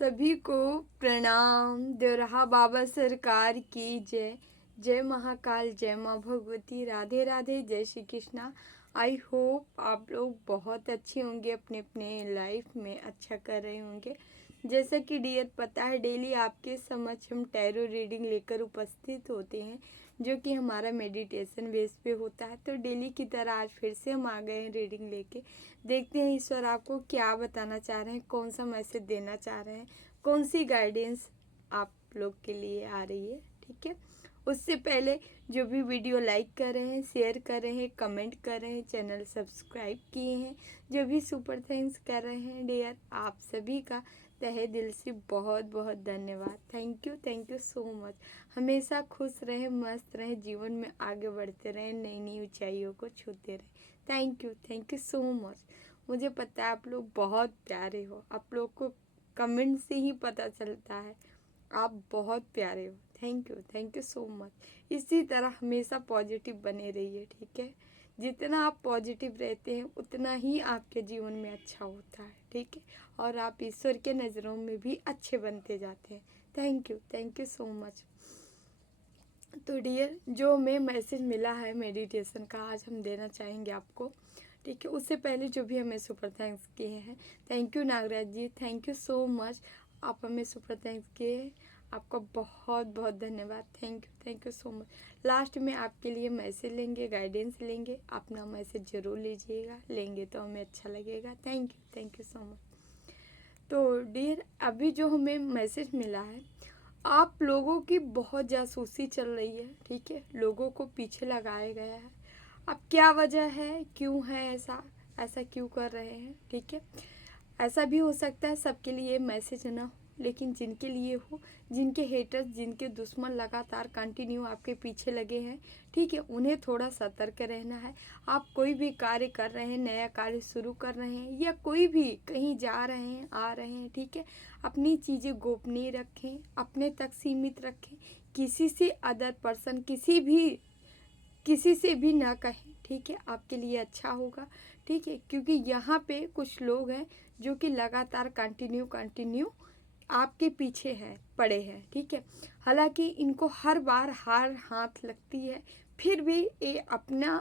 सभी को प्रणाम। देवराहा बाबा सरकार की जय। जय महाकाल, जय माँ भगवती, राधे राधे, जय श्री कृष्णा। आई होप आप लोग बहुत अच्छे होंगे, अपने अपने लाइफ में अच्छा कर रहे होंगे। जैसा कि डियर पता है, डेली आपके समक्ष हम टैरो रीडिंग लेकर उपस्थित होते हैं, जो कि हमारा मेडिटेशन बेस पे होता है। तो डेली की तरह आज फिर से हम आ गए हैं रीडिंग लेके। देखते हैं ईश्वर आपको क्या बताना चाह रहे हैं, कौन सा मैसेज देना चाह रहे हैं, कौन सी गाइडेंस आप लोग के लिए आ रही है। ठीक है, उससे पहले जो भी वीडियो लाइक कर रहे हैं, शेयर कर रहे हैं, कमेंट कर रहे हैं, चैनल सब्सक्राइब किए हैं, जो भी सुपर थैंक्स कर रहे हैं डियर, आप सभी का तहे दिल से बहुत बहुत धन्यवाद। Thank you so much. हमेशा खुश रहे, मस्त रहे, जीवन में आगे बढ़ते रहे, नई नई ऊंचाइयों को छूते रहे। Thank you so much. मुझे पता है आप लोग बहुत प्यारे हो, आप लोग को कमेंट से ही पता चलता है, आप बहुत प्यारे हो। Thank you so much. इसी तरह हमेशा पॉजिटिव बने रहिए, ठीक है। जितना आप पॉजिटिव रहते हैं उतना ही आपके जीवन में अच्छा होता है, ठीक है, और आप ईश्वर के नज़रों में भी अच्छे बनते जाते हैं। Thank you so much. तो डियर, जो हमें मैसेज मिला है मेडिटेशन का, आज हम देना चाहेंगे आपको, ठीक है। उससे पहले जो भी हमें सुपर थैंक्स किए हैं, thank you Nagraj ji, thank you so much. आप हमें सुपर थैंक्स किए, आपका बहुत बहुत धन्यवाद। Thank you so much. Last में आपके लिए मैसेज लेंगे, गाइडेंस लेंगे, अपना मैसेज ज़रूर लीजिएगा, लेंगे तो हमें अच्छा लगेगा। Thank you so much. तो डियर, अभी जो हमें मैसेज मिला है, आप लोगों की बहुत जासूसी चल रही है, ठीक है, लोगों को पीछे लगाया गया है। अब क्या वजह है, क्यों है ऐसा क्यों कर रहे हैं, ठीक है। ऐसा भी हो सकता है सबके लिए मैसेज ना हो, लेकिन जिनके लिए हो, जिनके हेटर्स, जिनके दुश्मन लगातार कंटिन्यू आपके पीछे लगे हैं, ठीक है, उन्हें थोड़ा सतर्क रहना है। आप कोई भी कार्य कर रहे हैं, नया कार्य शुरू कर रहे हैं, या कोई भी कहीं जा रहे हैं, आ रहे हैं, ठीक है, अपनी चीज़ें गोपनीय रखें, अपने तक सीमित रखें। किसी से अदर पर्सन, किसी से भी ना कहें, ठीक है, आपके लिए अच्छा होगा, ठीक है। क्योंकि यहाँ पे कुछ लोग हैं जो कि लगातार कंटिन्यू आपके पीछे हैं, पड़े हैं, ठीक है। हालांकि इनको हर बार हार हाथ लगती है, फिर भी ये अपना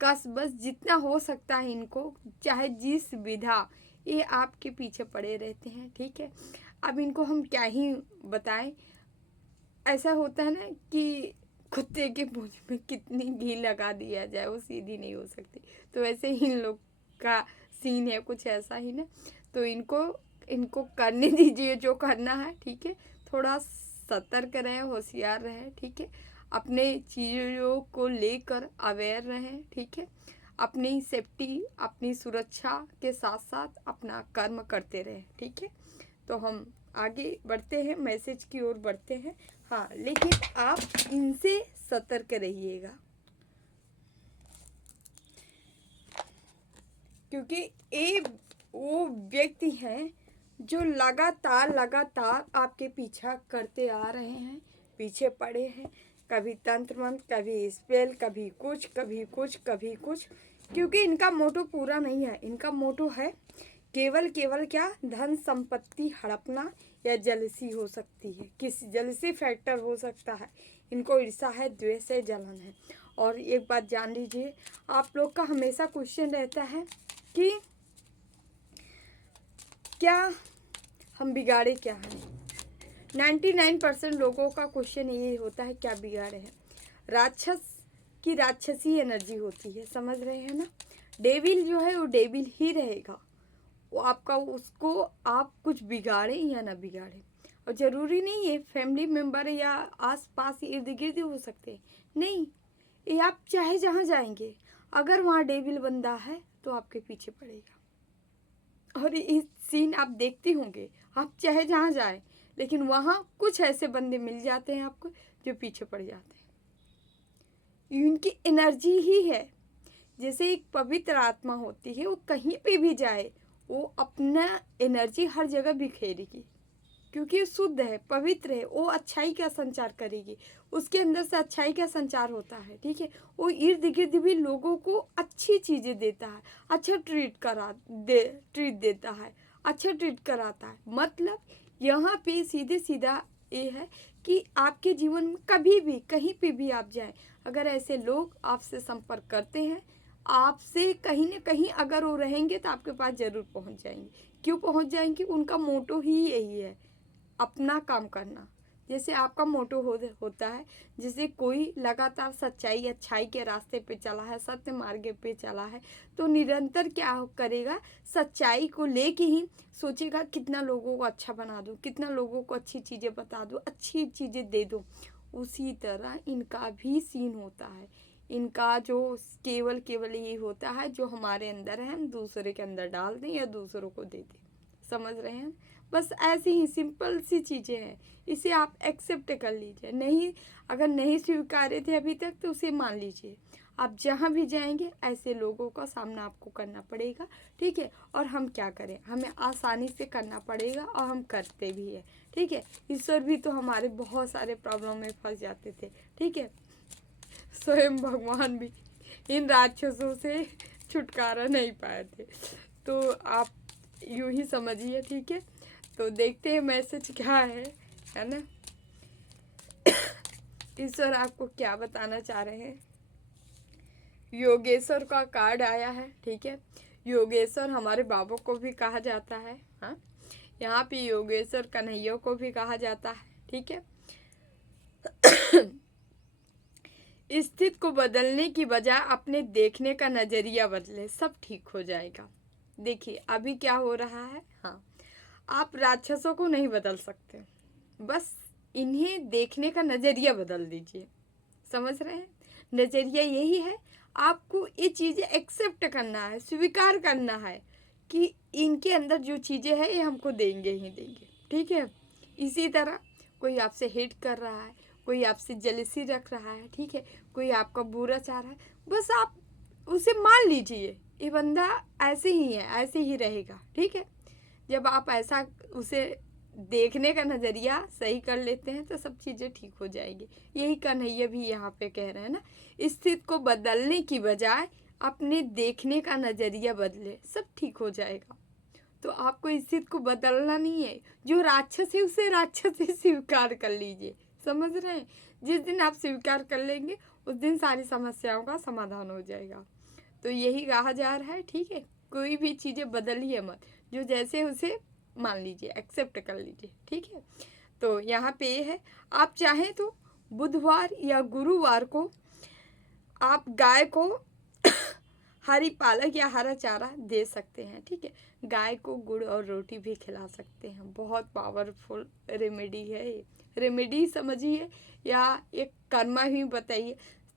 कसबस जितना हो सकता है इनको, चाहे जिस विधा, ये आपके पीछे पड़े रहते हैं, ठीक है। अब इनको हम क्या ही बताएं। ऐसा होता है ना कि कुत्ते के पूंछ में कितनी घी लगा दिया जाए वो सीधी नहीं हो सकती, तो वैसे ही इन लोग का सीन है कुछ ऐसा ही ना। तो इनको करने दीजिए जो करना है, ठीक है। थोड़ा सतर्क रहें, होशियार रहें, ठीक है। अपने चीज़ों को लेकर अवेयर रहें, ठीक है। अपनी सेफ्टी, अपनी सुरक्षा के साथ साथ अपना कर्म करते रहें, ठीक है। तो हम आगे बढ़ते हैं, मैसेज की ओर बढ़ते हैं। हाँ, लेकिन आप इनसे सतर्क रहिएगा, क्योंकि ये वो व्यक्ति हैं जो लगातार आपके पीछा करते आ रहे हैं, पीछे पड़े हैं। कभी तंत्र मंत्र, कभी स्पेल, कभी कुछ, क्योंकि इनका मोटो पूरा नहीं है। इनका मोटो है केवल क्या, धन संपत्ति हड़पना, या जलसी हो सकती है, किसी जलसी फैक्टर हो सकता है। इनको ईर्ष्या है, द्वेष है, जलन है। और एक बात जान लीजिए, आप लोग का हमेशा क्वेश्चन रहता है कि क्या हम बिगाड़े क्या हैं। 99% लोगों का क्वेश्चन ये होता है, क्या बिगाड़े हैं। राक्षस की राक्षसी एनर्जी होती है, समझ रहे हैं ना। डेविल जो है वो डेविल ही रहेगा, वो आपका, उसको आप कुछ बिगाड़े या ना बिगाड़े। और ज़रूरी नहीं है फैमिली मेम्बर या आस पास इर्द गिर्द हो सकते हैं, नहीं, ये आप चाहे जहाँ जाएंगे, अगर वहाँ डेविल बंदा है तो आपके पीछे पड़ेगा। और इस सीन आप देखते होंगे, आप चाहे जहाँ जाए, लेकिन वहाँ कुछ ऐसे बंदे मिल जाते हैं आपको जो पीछे पड़ जाते हैं। उनकी एनर्जी ही है, जैसे एक पवित्र आत्मा होती है, वो कहीं पे भी जाए वो अपना एनर्जी हर जगह बिखेरेगी, क्योंकि वो शुद्ध है, पवित्र है, वो अच्छाई का संचार करेगी, उसके अंदर से अच्छाई का संचार होता है, ठीक है। वो इर्द गिर्द भी लोगों को अच्छी चीज़ें देता है, अच्छा ट्रीट देता है, अच्छा ट्रीट कराता है। मतलब यहाँ पे सीधे सीधा ये है कि आपके जीवन में कभी भी कहीं पे भी आप जाएं, अगर ऐसे लोग आपसे संपर्क करते हैं, आपसे कहीं ना कहीं अगर वो रहेंगे तो आपके पास ज़रूर पहुंच जाएंगे। क्यों पहुंच जाएंगे? उनका मोटो ही यही है, अपना काम करना। जैसे आपका मोटो होता है, जैसे कोई लगातार सच्चाई अच्छाई के रास्ते पे चला है, सत्य मार्ग पे चला है, तो निरंतर क्या करेगा, सच्चाई को लेके ही सोचेगा कितना लोगों को अच्छा बना दूँ, कितना लोगों को अच्छी चीज़ें बता दूँ, अच्छी चीज़ें दे दूँ। उसी तरह इनका भी सीन होता है। इनका जो केवल यही होता है, जो हमारे अंदर है हम दूसरे के अंदर डाल दें या दूसरों को दे दें। समझ रहे हैं? बस ऐसी ही सिंपल सी चीज़ें हैं, इसे आप एक्सेप्ट कर लीजिए। नहीं, अगर नहीं स्वीकार्य थे अभी तक तो उसे मान लीजिए। आप जहाँ भी जाएंगे ऐसे लोगों का सामना आपको करना पड़ेगा, ठीक है। और हम क्या करें, हमें आसानी से करना पड़ेगा और हम करते भी है, ठीक है। ईश्वर भी तो हमारे बहुत सारे प्रॉब्लम में फंस जाते थे, ठीक है। स्वयं भगवान भी इन राक्षसों से छुटकारा नहीं पाए थे। तो आप यूं ही समझिए, ठीक है। तो देखते हैं मैसेज क्या है ना। ईश्वर आपको क्या बताना चाह रहे हैं। योगेश्वर का कार्ड आया है, ठीक है। योगेश्वर हमारे बाबा को भी कहा जाता है, हाँ। यहाँ पे योगेश्वर कन्हैया को भी कहा जाता है, ठीक है। स्थिति को बदलने की बजाय अपने देखने का नजरिया बदले, सब ठीक हो जाएगा। देखिए अभी क्या हो रहा है, हाँ, आप राक्षसों को नहीं बदल सकते, बस इन्हें देखने का नजरिया बदल दीजिए। समझ रहे हैं? नजरिया यही है, आपको ये चीजें एक्सेप्ट करना है, स्वीकार करना है कि इनके अंदर जो चीजें हैं ये हमको देंगे ही देंगे, ठीक है। इसी तरह कोई आपसे हेट कर रहा है, कोई आपसे जेलसी रख रहा है, ठीक है, कोई आपका बुरा चाह रहा है, बस आप उसे मान लीजिए, ये बंदा ऐसे ही है, ऐसे ही रहेगा, ठीक है। जब आप ऐसा उसे देखने का नज़रिया सही कर लेते हैं तो सब चीज़ें ठीक हो जाएगी। यही कन्हैया भी यहाँ पे कह रहे हैं ना, स्थिति को बदलने की बजाय अपने देखने का नज़रिया बदले, सब ठीक हो जाएगा। तो आपको स्थिति को बदलना नहीं है, जो राक्षस है उसे राक्षस ही स्वीकार कर लीजिए। समझ रहे हैं? जिस दिन आप स्वीकार कर लेंगे उस दिन सारी समस्याओं का समाधान हो जाएगा। तो यही कहा जा रहा है, ठीक है। कोई भी चीज़ें बदलिए मत, जो जैसे उसे मान लीजिए, एक्सेप्ट कर लीजिए, ठीक है। तो यहाँ पे ये है, आप चाहें तो बुधवार या गुरुवार को आप गाय को हरी पालक या हरा चारा दे सकते हैं, ठीक है। गाय को गुड़ और रोटी भी खिला सकते हैं, बहुत पावरफुल रेमेडी है ये। रेमेडी समझिए या एक कर्मा ही बताइए,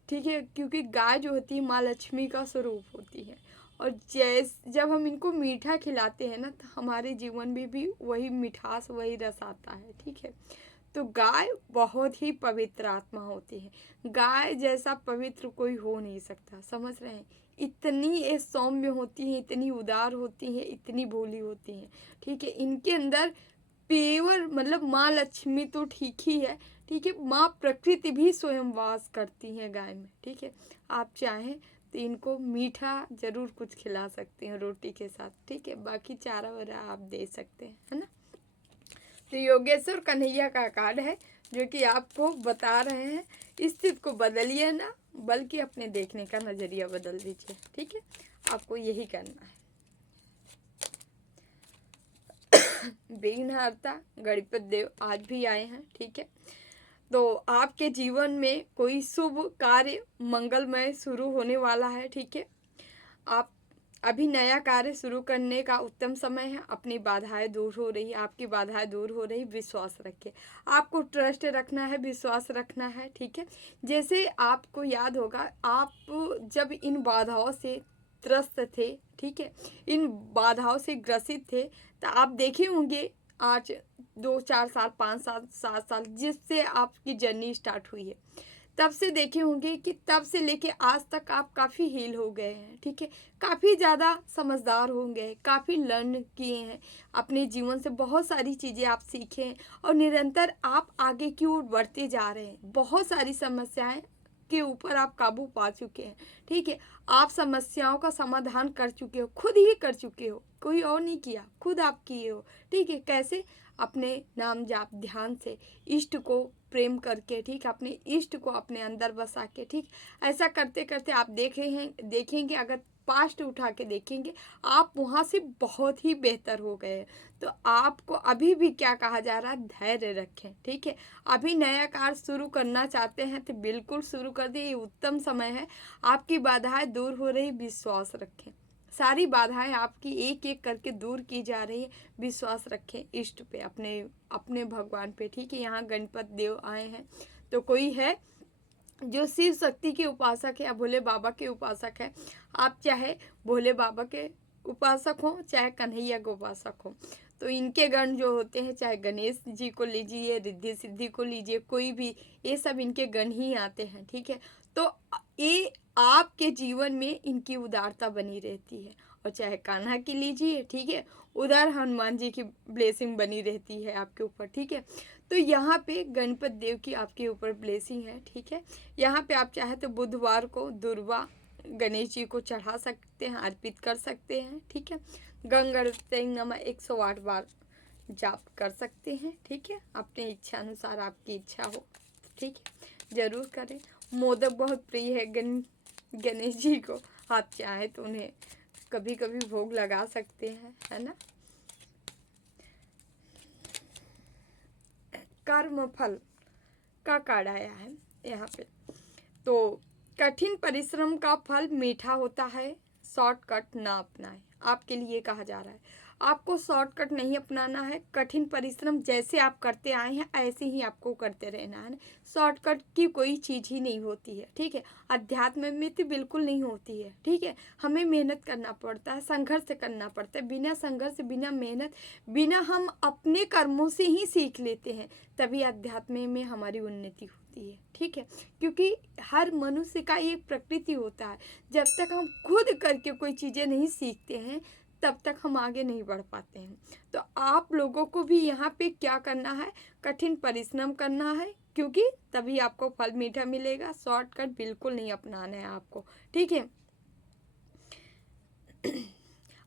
ठीक है, क्योंकि गाय जो होती है माँ लक्ष्मी का स्वरूप होती है। और जब हम इनको मीठा खिलाते हैं ना तो हमारे जीवन में भी वही मिठास, वही रस आता है, ठीक है। तो गाय बहुत ही पवित्र आत्मा होती है, गाय जैसा पवित्र कोई हो नहीं सकता। समझ रहे हैं? इतनी ये सौम्य होती हैं, इतनी उदार होती हैं, इतनी भोली होती हैं, ठीक है। इनके अंदर पेवर मतलब माँ लक्ष्मी तो ठीक ही है, ठीक है, माँ प्रकृति भी स्वयं वास करती है गाय में, ठीक है। आप चाहें तो इनको मीठा जरूर कुछ खिला सकते हैं रोटी के साथ, ठीक है। बाकी चारा वारा आप दे सकते हैं, है ना। तो योगेश्वर कन्हैया का कार्ड है जो कि आपको बता रहे हैं, स्थिति को बदलिए ना, बल्कि अपने देखने का नजरिया बदल दीजिए, ठीक है। आपको यही करना है। विघ्नहर्ता गणपति देव आज भी आए हैं, ठीक है। तो आपके जीवन में कोई शुभ कार्य मंगलमय शुरू होने वाला है, ठीक है। आप अभी नया कार्य शुरू करने का उत्तम समय है। अपनी बाधाएं दूर हो रही, आपकी बाधाएं दूर हो रही, विश्वास रखिए। आपको ट्रस्ट रखना है, विश्वास रखना है, ठीक है। जैसे आपको याद होगा, आप जब इन बाधाओं से त्रस्त थे, ठीक है, इन बाधाओं से ग्रसित थे, तो आप देखे होंगे आज 2-4 साल 5 साल 7 साल जिससे आपकी जर्नी स्टार्ट हुई है, तब से देखे होंगे कि तब से लेके आज तक आप काफ़ी हील हो गए हैं, ठीक है। काफ़ी ज़्यादा समझदार हो गए, काफ़ी लर्न किए हैं अपने जीवन से, बहुत सारी चीज़ें आप सीखे हैं और निरंतर आप आगे की ओर बढ़ते जा रहे हैं। बहुत सारी समस्याएं के ऊपर आप काबू पा चुके हैं, ठीक है। आप समस्याओं का समाधान कर चुके हो, खुद ही कर चुके हो, कोई और नहीं किया, खुद आप किए हो, ठीक है। कैसे? अपने नाम जाप ध्यान से इष्ट को प्रेम करके, ठीक, अपने इष्ट को अपने अंदर बसा के, ठीक, ऐसा करते करते आप देखेंगे अगर पास्ट उठा के देखेंगे आप वहाँ से बहुत ही बेहतर हो गए। तो आपको अभी भी क्या कहा जा रहा है, धैर्य रखें, ठीक है। अभी नया कार्य शुरू करना चाहते हैं तो बिल्कुल शुरू कर दिए, ये उत्तम समय है। आपकी बाधाएं दूर हो रही, विश्वास रखें। सारी बाधाएं आपकी एक एक करके दूर की जा रही है, विश्वास रखें इष्ट पे, अपने भगवान पे, ठीक है। यहाँ गणपति देव आए हैं तो कोई है जो शिव शक्ति के उपासक है या भोले बाबा के उपासक है। आप चाहे भोले बाबा के उपासक हो चाहे कन्हैया के उपासक हो, तो इनके गण जो होते हैं, चाहे गणेश जी को लीजिए, रिद्धि सिद्धि को लीजिए, कोई भी, ये सब इनके गण ही आते हैं, ठीक है। तो ये आपके जीवन में इनकी उदारता बनी रहती है। और चाहे कान्हा की लीजिए, ठीक है, उधर हनुमान जी की ब्लेसिंग बनी रहती है आपके ऊपर, ठीक है। तो यहाँ पे गणपति देव की आपके ऊपर ब्लेसिंग है, ठीक है। यहाँ पे आप चाहे तो बुधवार को दुर्वा गणेश जी को चढ़ा सकते हैं, अर्पित कर सकते हैं, ठीक है। गंगणपति नमः 108 बार जाप कर सकते हैं, ठीक है। अपने इच्छा अनुसार आपकी इच्छा हो, ठीक है, जरूर करें। मोदक बहुत प्रिय है गणेश जी को, आप चाहे तो उन्हें कभी कभी भोग लगा सकते हैं, है ना। कर्म फल का कार्ड आया है यहाँ पे। तो कठिन परिश्रम का फल मीठा होता है, शॉर्टकट ना अपनाएं। आपके लिए कहा जा रहा है आपको शॉर्टकट नहीं अपनाना है। कठिन परिश्रम जैसे आप करते आए हैं ऐसे ही आपको करते रहना है। शॉर्टकट की कोई चीज़ ही नहीं होती है, ठीक है। अध्यात्म में तो बिल्कुल नहीं होती है, ठीक है। हमें मेहनत करना पड़ता है, संघर्ष करना पड़ता है। बिना संघर्ष, बिना मेहनत, बिना हम अपने कर्मों से ही सीख लेते हैं, तभी अध्यात्म में हमारी उन्नति होती है, ठीक है। क्योंकि हर मनुष्य का एक प्रकृति होता है, जब तक हम खुद करके कोई चीज़ें नहीं सीखते हैं तब तक हम आगे नहीं बढ़ पाते हैं। तो आप लोगों को भी यहाँ पे क्या करना है, कठिन परिश्रम करना है, क्योंकि तभी आपको फल मीठा मिलेगा। शॉर्टकट बिल्कुल नहीं अपनाना है आपको, ठीक है।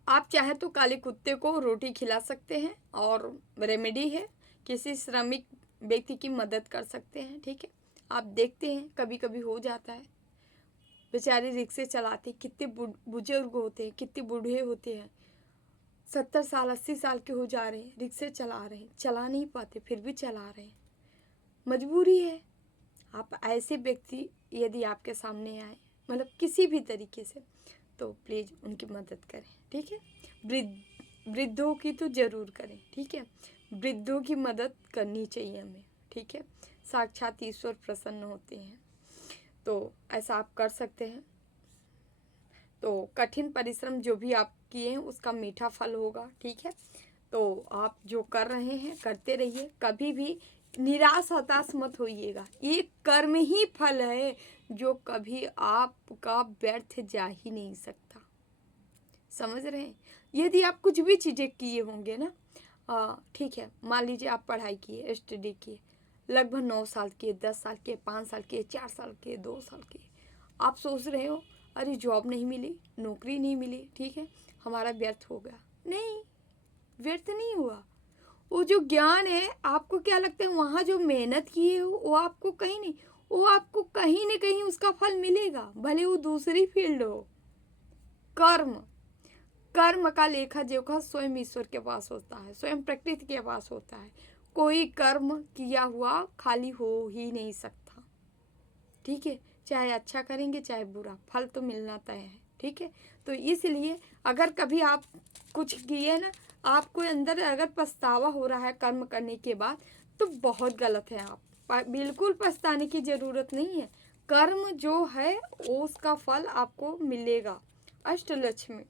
आप चाहे तो काले कुत्ते को रोटी खिला सकते हैं, और रेमेडी है, किसी श्रमिक व्यक्ति की मदद कर सकते हैं, ठीक है। आप देखते हैं कभी कभी हो जाता है, बेचारे रिक्शे चलाते, कितने बुजुर्ग होते हैं, कितने बूढ़े होते हैं, 70 साल 80 साल के हो जा रहे हैं, रिक्शे चला रहे हैं, चला नहीं पाते फिर भी चला रहे हैं, मजबूरी है। आप ऐसे व्यक्ति यदि आपके सामने आए, मतलब किसी भी तरीके से, तो प्लीज़ उनकी मदद करें, ठीक है। वृद्धों की तो ज़रूर करें, ठीक है। वृद्धों की मदद करनी चाहिए हमें, ठीक है। साक्षात ईश्वर प्रसन्न होते हैं, तो ऐसा आप कर सकते हैं। तो कठिन परिश्रम जो भी आप किए हैं उसका मीठा फल होगा, ठीक है। तो आप जो कर रहे हैं करते रहिए, कभी भी निराश हताश मत होइएगा। ये कर्म ही फल है जो कभी आपका व्यर्थ जा ही नहीं सकता, समझ रहे हैं। यदि आप कुछ भी चीज़ें किए होंगे ना, ठीक है, मान लीजिए आप पढ़ाई किए, स्टडी किए, लगभग 9 साल के, 10 साल के, 5 साल के, 4 साल के, 2 साल के, आप सोच रहे हो अरे जॉब नहीं मिली, नौकरी नहीं मिली, ठीक है, हमारा व्यर्थ हो गया। नहीं, व्यर्थ नहीं हुआ। वो जो ज्ञान है, आपको क्या लगता है वहाँ जो मेहनत किए हो वो आपको कहीं नहीं, वो आपको कहीं न कहीं उसका फल मिलेगा, भले वो दूसरी फील्ड हो। कर्म का लेखा जोखा स्वयं ईश्वर के पास होता है, स्वयं प्रकृति के पास होता है। कोई कर्म किया हुआ खाली हो ही नहीं सकता, ठीक है। चाहे अच्छा करेंगे चाहे बुरा, फल तो मिलना तय है, ठीक है। तो इसलिए अगर कभी आप कुछ किए ना, आपको अंदर अगर पछतावा हो रहा है कर्म करने के बाद, तो बहुत गलत है। आप बिल्कुल पछताने की ज़रूरत नहीं है। कर्म जो है उसका फल आपको मिलेगा। अष्टलक्ष्मी,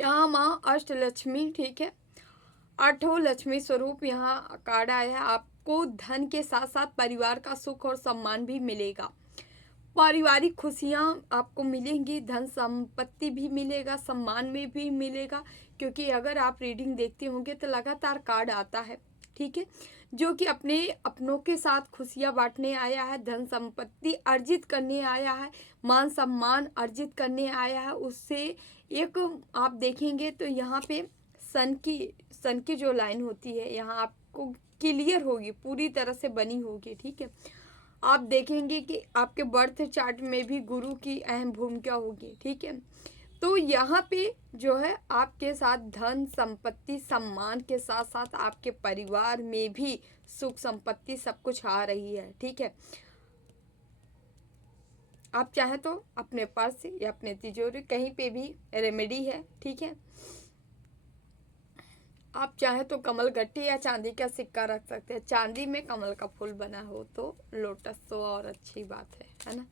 यहाँ माँ अष्टलक्ष्मी, ठीक है, 8 लक्ष्मी स्वरूप यहाँ कार्ड आया है। आपको धन के साथ साथ परिवार का सुख और सम्मान भी मिलेगा। पारिवारिक खुशियाँ आपको मिलेंगी, धन संपत्ति भी मिलेगा, सम्मान में भी मिलेगा। क्योंकि अगर आप रीडिंग देखते होंगे तो लगातार कार्ड आता है, ठीक है, जो कि अपनों के साथ खुशियाँ बांटने आया है, धन संपत्ति अर्जित करने आया है, मान सम्मान अर्जित करने आया है। उससे एक आप देखेंगे तो यहाँ पे सन की जो लाइन होती है यहाँ आपको क्लियर होगी, पूरी तरह से बनी होगी, ठीक है। आप देखेंगे कि आपके बर्थ चार्ट में भी गुरु की अहम भूमिका होगी, ठीक है। तो यहाँ पे जो है आपके साथ धन संपत्ति सम्मान के साथ साथ आपके परिवार में भी सुख संपत्ति सब कुछ आ रही है, ठीक है। आप चाहे तो अपने पर्स या अपने तिजोरी कहीं पे भी रेमेडी है, ठीक है। आप चाहे तो कमल गट्टी या चांदी का सिक्का रख सकते हैं। चांदी में कमल का फूल बना हो तो लोटस तो और अच्छी बात है ना।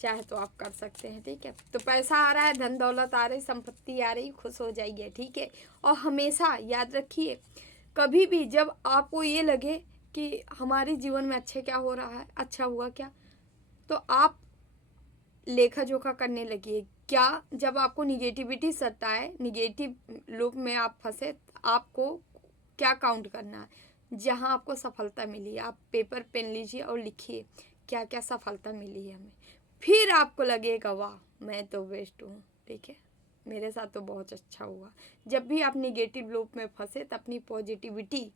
चाहे तो आप कर सकते हैं, ठीक है। तो पैसा आ रहा है, धन दौलत आ रही, संपत्ति आ रही, खुश हो जाइए, ठीक है। और हमेशा याद रखिए, कभी भी जब आपको ये लगे कि हमारे जीवन में अच्छा क्या हो रहा है, अच्छा हुआ क्या, तो आप लेखा जोखा करने लगिए। क्या जब आपको निगेटिविटी सताए, निगेटिव लूप में आप फंसे, आपको क्या काउंट करना है। जहाँ आपको सफलता मिली, आप पेपर पेन लीजिए और लिखिए क्या क्या सफलता मिली है हमें। फिर आपको लगेगा वाह मैं तो बेस्ट हूँ, ठीक है, मेरे साथ तो बहुत अच्छा हुआ। जब भी आप निगेटिव लूप में फंसे तो अपनी पॉजिटिविटी,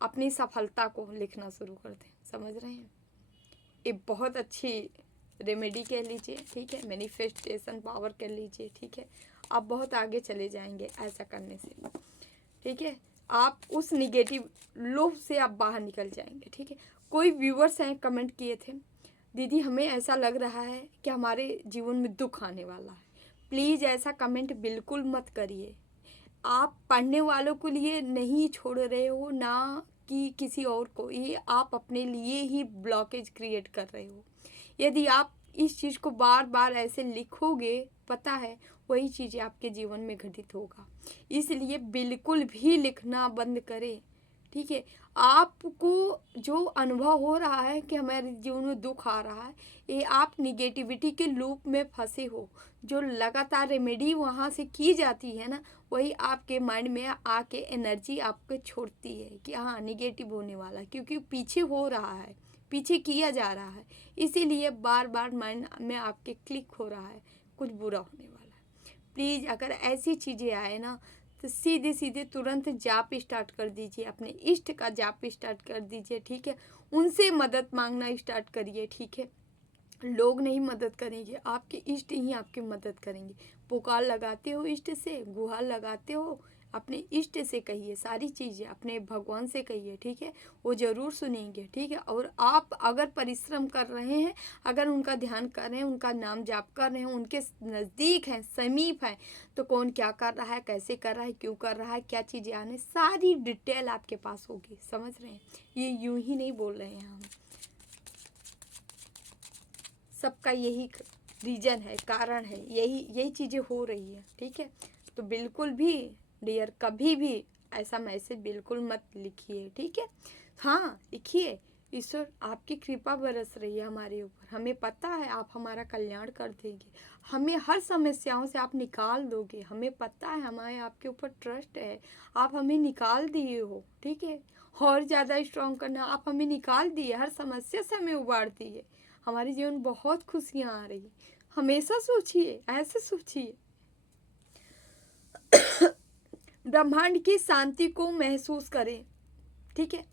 अपनी सफलता को लिखना शुरू कर दें। समझ रहे हैं, ये बहुत अच्छी रेमेडी कह लीजिए, ठीक है, मैनिफेस्टेशन पावर कह लीजिए, ठीक है। आप बहुत आगे चले जाएंगे ऐसा करने से, ठीक है। आप उस निगेटिव लूप से आप बाहर निकल जाएंगे, ठीक है। कोई व्यूअर्स हैं कमेंट किए थे, दीदी हमें ऐसा लग रहा है कि हमारे जीवन में दुख आने वाला है। प्लीज़ ऐसा कमेंट बिल्कुल मत करिए। आप पढ़ने वालों के लिए नहीं छोड़ रहे हो, ना कि किसी और को, ये आप अपने लिए ही ब्लॉकेज क्रिएट कर रहे हो। यदि आप इस चीज़ को बार बार ऐसे लिखोगे, पता है वही चीज़ें आपके जीवन में घटित होगा। इसलिए बिल्कुल भी लिखना बंद करें, ठीक है। आपको जो अनुभव हो रहा है कि हमारे जीवन में दुख आ रहा है, ये आप निगेटिविटी के लूप में फंसे हो। जो लगातार रेमेडी वहाँ से की जाती है ना, वही आपके माइंड में आके एनर्जी आपको छोड़ती है कि हाँ निगेटिव होने वाला, क्योंकि पीछे हो रहा है, पीछे किया जा रहा है, इसीलिए बार बार माइंड में आपके क्लिक हो रहा है कुछ बुरा होने वाला है। प्लीज़ अगर ऐसी चीज़ें आए ना तो सीधे सीधे तुरंत जाप स्टार्ट कर दीजिए, अपने इष्ट का जाप स्टार्ट कर दीजिए, ठीक है। उनसे मदद मांगना स्टार्ट करिए, ठीक है। लोग नहीं मदद करेंगे, आपके इष्ट ही आपकी मदद करेंगे। पुकार लगाते हो इष्ट से, गुहार लगाते हो अपने इष्ट से कहिए, सारी चीज़ें अपने भगवान से कहिए, ठीक है, वो ज़रूर सुनेंगे, ठीक है। और आप अगर परिश्रम कर रहे हैं, अगर उनका ध्यान कर रहे हैं, उनका नाम जाप कर रहे हैं, उनके नज़दीक हैं, समीप हैं, तो कौन क्या कर रहा है, कैसे कर रहा है, क्यों कर रहा है, क्या चीज़ें आने, सारी डिटेल आपके पास होगी। समझ रहे हैं, ये यूं ही नहीं बोल रहे हैं हम, सबका यही रीज़न है, कारण है, यही चीज़ें हो रही है, ठीक है। तो बिल्कुल भी डियर कभी भी ऐसा मैसेज बिल्कुल मत लिखिए, ठीक है। हाँ लिखिए, ईश्वर आपकी कृपा बरस रही है हमारे ऊपर, हमें पता है आप हमारा कल्याण कर देंगे, हमें हर समस्याओं से आप निकाल दोगे, हमें पता है, हमारे आपके ऊपर ट्रस्ट है, आप हमें निकाल दिए हो, ठीक है। और ज़्यादा स्ट्रॉन्ग करना, आप हमें निकाल दिए, हर समस्या से हमें उबार दिए, हमारे जीवन में बहुत खुशियाँ आ रही। हमेशा सोचिए, ऐसे सोचिए। ब्रह्मांड की शांति को महसूस करें, ठीक है।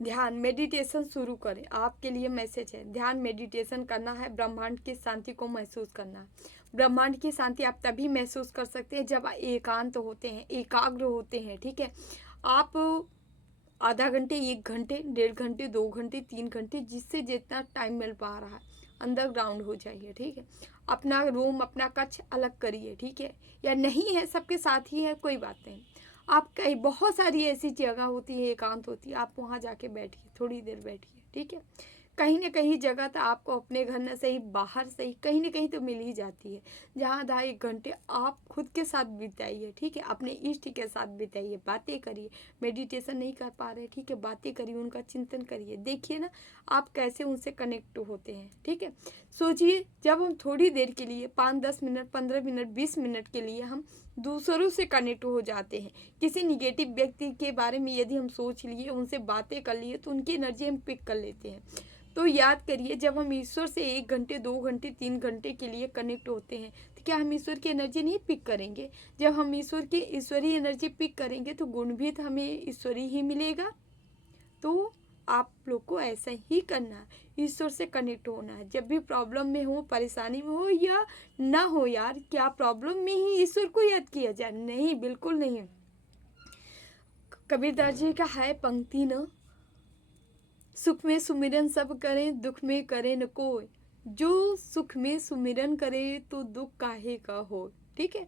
ध्यान मेडिटेशन शुरू करें, आपके लिए मैसेज है, ध्यान मेडिटेशन करना है, ब्रह्मांड की शांति को महसूस करना है। ब्रह्मांड की शांति आप तभी महसूस कर सकते हैं जब एकांत होते हैं, एकाग्र होते हैं, ठीक है। आप आधा घंटे, 1 घंटे, 1.5 घंटे, 2 घंटे, 3 घंटे, जिससे जितना टाइम मिल पा रहा है अंडरग्राउंड हो जाइए, ठीक है। अपना रूम, अपना कक्ष अलग करिए, ठीक है। या नहीं है, सबके साथ ही है, कोई बात नहीं। आप कहीं बहुत सारी ऐसी जगह होती है, एकांत होती है, आप वहाँ जाके बैठिए, थोड़ी देर बैठिए, ठीक है। कहीं ना कहीं जगह तो आपको अपने घर में सही, बाहर सही, कहीं ना कहीं तो मिल ही जाती है, जहाँ आधा 1 घंटे आप खुद के साथ बिताइए, ठीक है। अपने इष्ट के साथ बिताइए, बातें करिए, मेडिटेशन नहीं कर पा रहे, ठीक है, बातें करिए, उनका चिंतन करिए, देखिए ना आप कैसे उनसे कनेक्ट होते हैं, ठीक है। सोचिए जब हम थोड़ी देर के लिए 5-10 मिनट, 15 मिनट, 20 मिनट के लिए हम दूसरों से कनेक्ट हो जाते हैं। किसी निगेटिव व्यक्ति के बारे में यदि हम सोच लिए, उनसे बातें कर लिए, तो उनकी एनर्जी हम पिक कर लेते हैं। तो याद करिए, जब हम ईश्वर से 1 घंटे 2 घंटे 3 घंटे के लिए कनेक्ट होते हैं, तो क्या हम ईश्वर की एनर्जी नहीं पिक करेंगे? जब हम ईश्वरीय एनर्जी पिक करेंगे तो गुण भी हमें ईश्वरी ही मिलेगा। तो आप लोग को ऐसा ही करना है, ईश्वर से कनेक्ट होना है। जब भी प्रॉब्लम में हो, परेशानी में हो या ना हो, यार क्या प्रॉब्लम में ही ईश्वर को याद किया जाए? नहीं, बिल्कुल नहीं। कबीरदास जी का है पंक्ति न, सुख में सुमिरन सब करें, दुख में करे न कोई, जो सुख में सुमिरन करे तो दुख काहे का हो। ठीक है,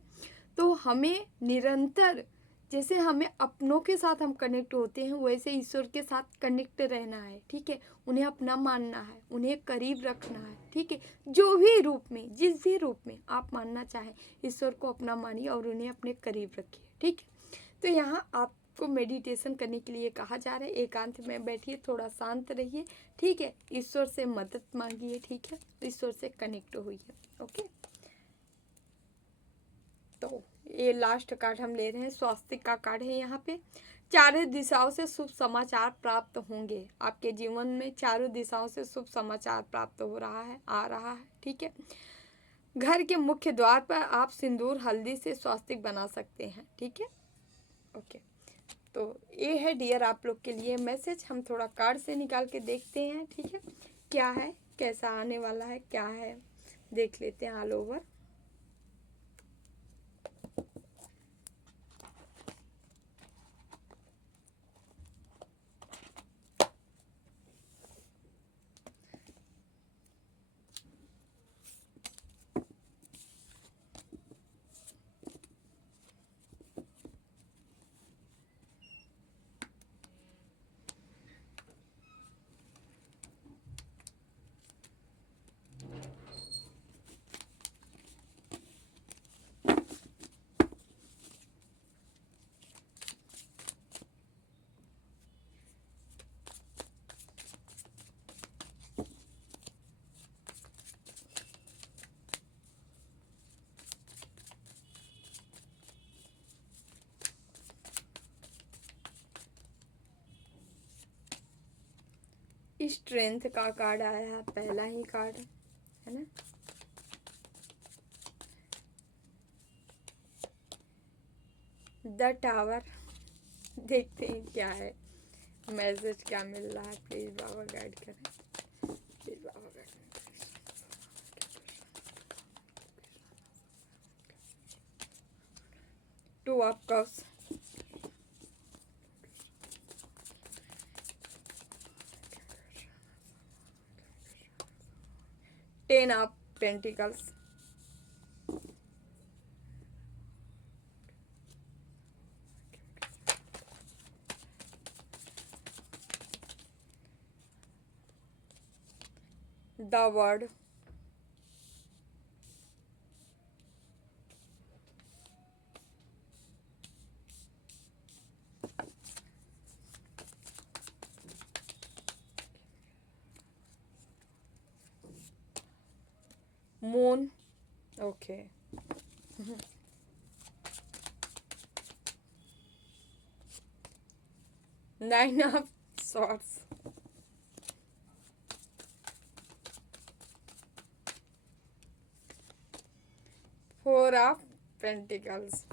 तो हमें निरंतर, जैसे हमें अपनों के साथ हम कनेक्ट होते हैं, वैसे ईश्वर के साथ कनेक्ट रहना है। ठीक है, उन्हें अपना मानना है, उन्हें करीब रखना है। ठीक है, जो भी रूप में, जिस भी रूप में आप मानना चाहें, ईश्वर को अपना मानिए और उन्हें अपने करीब रखिए। ठीक है, तो यहाँ आपको मेडिटेशन करने के लिए कहा जा रहा है। एकांत में बैठिए, थोड़ा शांत रहिए। ठीक है, ईश्वर से मदद मांगिए। ठीक है, ईश्वर से कनेक्ट होइए। ओके, तो ये लास्ट कार्ड हम ले रहे हैं, स्वास्तिक का कार्ड है। यहाँ पे चारों दिशाओं से शुभ समाचार प्राप्त होंगे। आपके जीवन में चारों दिशाओं से शुभ समाचार प्राप्त हो रहा है, आ रहा है। ठीक है, घर के मुख्य द्वार पर आप सिंदूर हल्दी से स्वास्तिक बना सकते हैं। ठीक है, ओके, तो ये है डियर आप लोग के लिए मैसेज। हम थोड़ा कार्ड से निकाल के देखते हैं। ठीक है, क्या है, कैसा आने वाला है, क्या है, देख लेते हैं ऑल ओवर। स्ट्रेंथ का कार्ड आया है, पहला ही कार्ड है ना। द टावर, देखते हैं क्या है मैसेज, क्या मिल रहा है। प्लीज बाबा गाइड करें, प्लीज बाबा गाइड करें। Two of cups, ten of pentacles, the world, moon, okay, nine of swords, four of pentacles,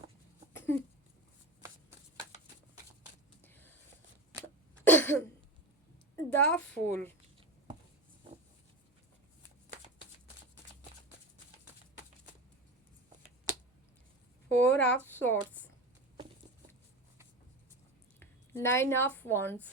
the fool, four of swords, nine of wands.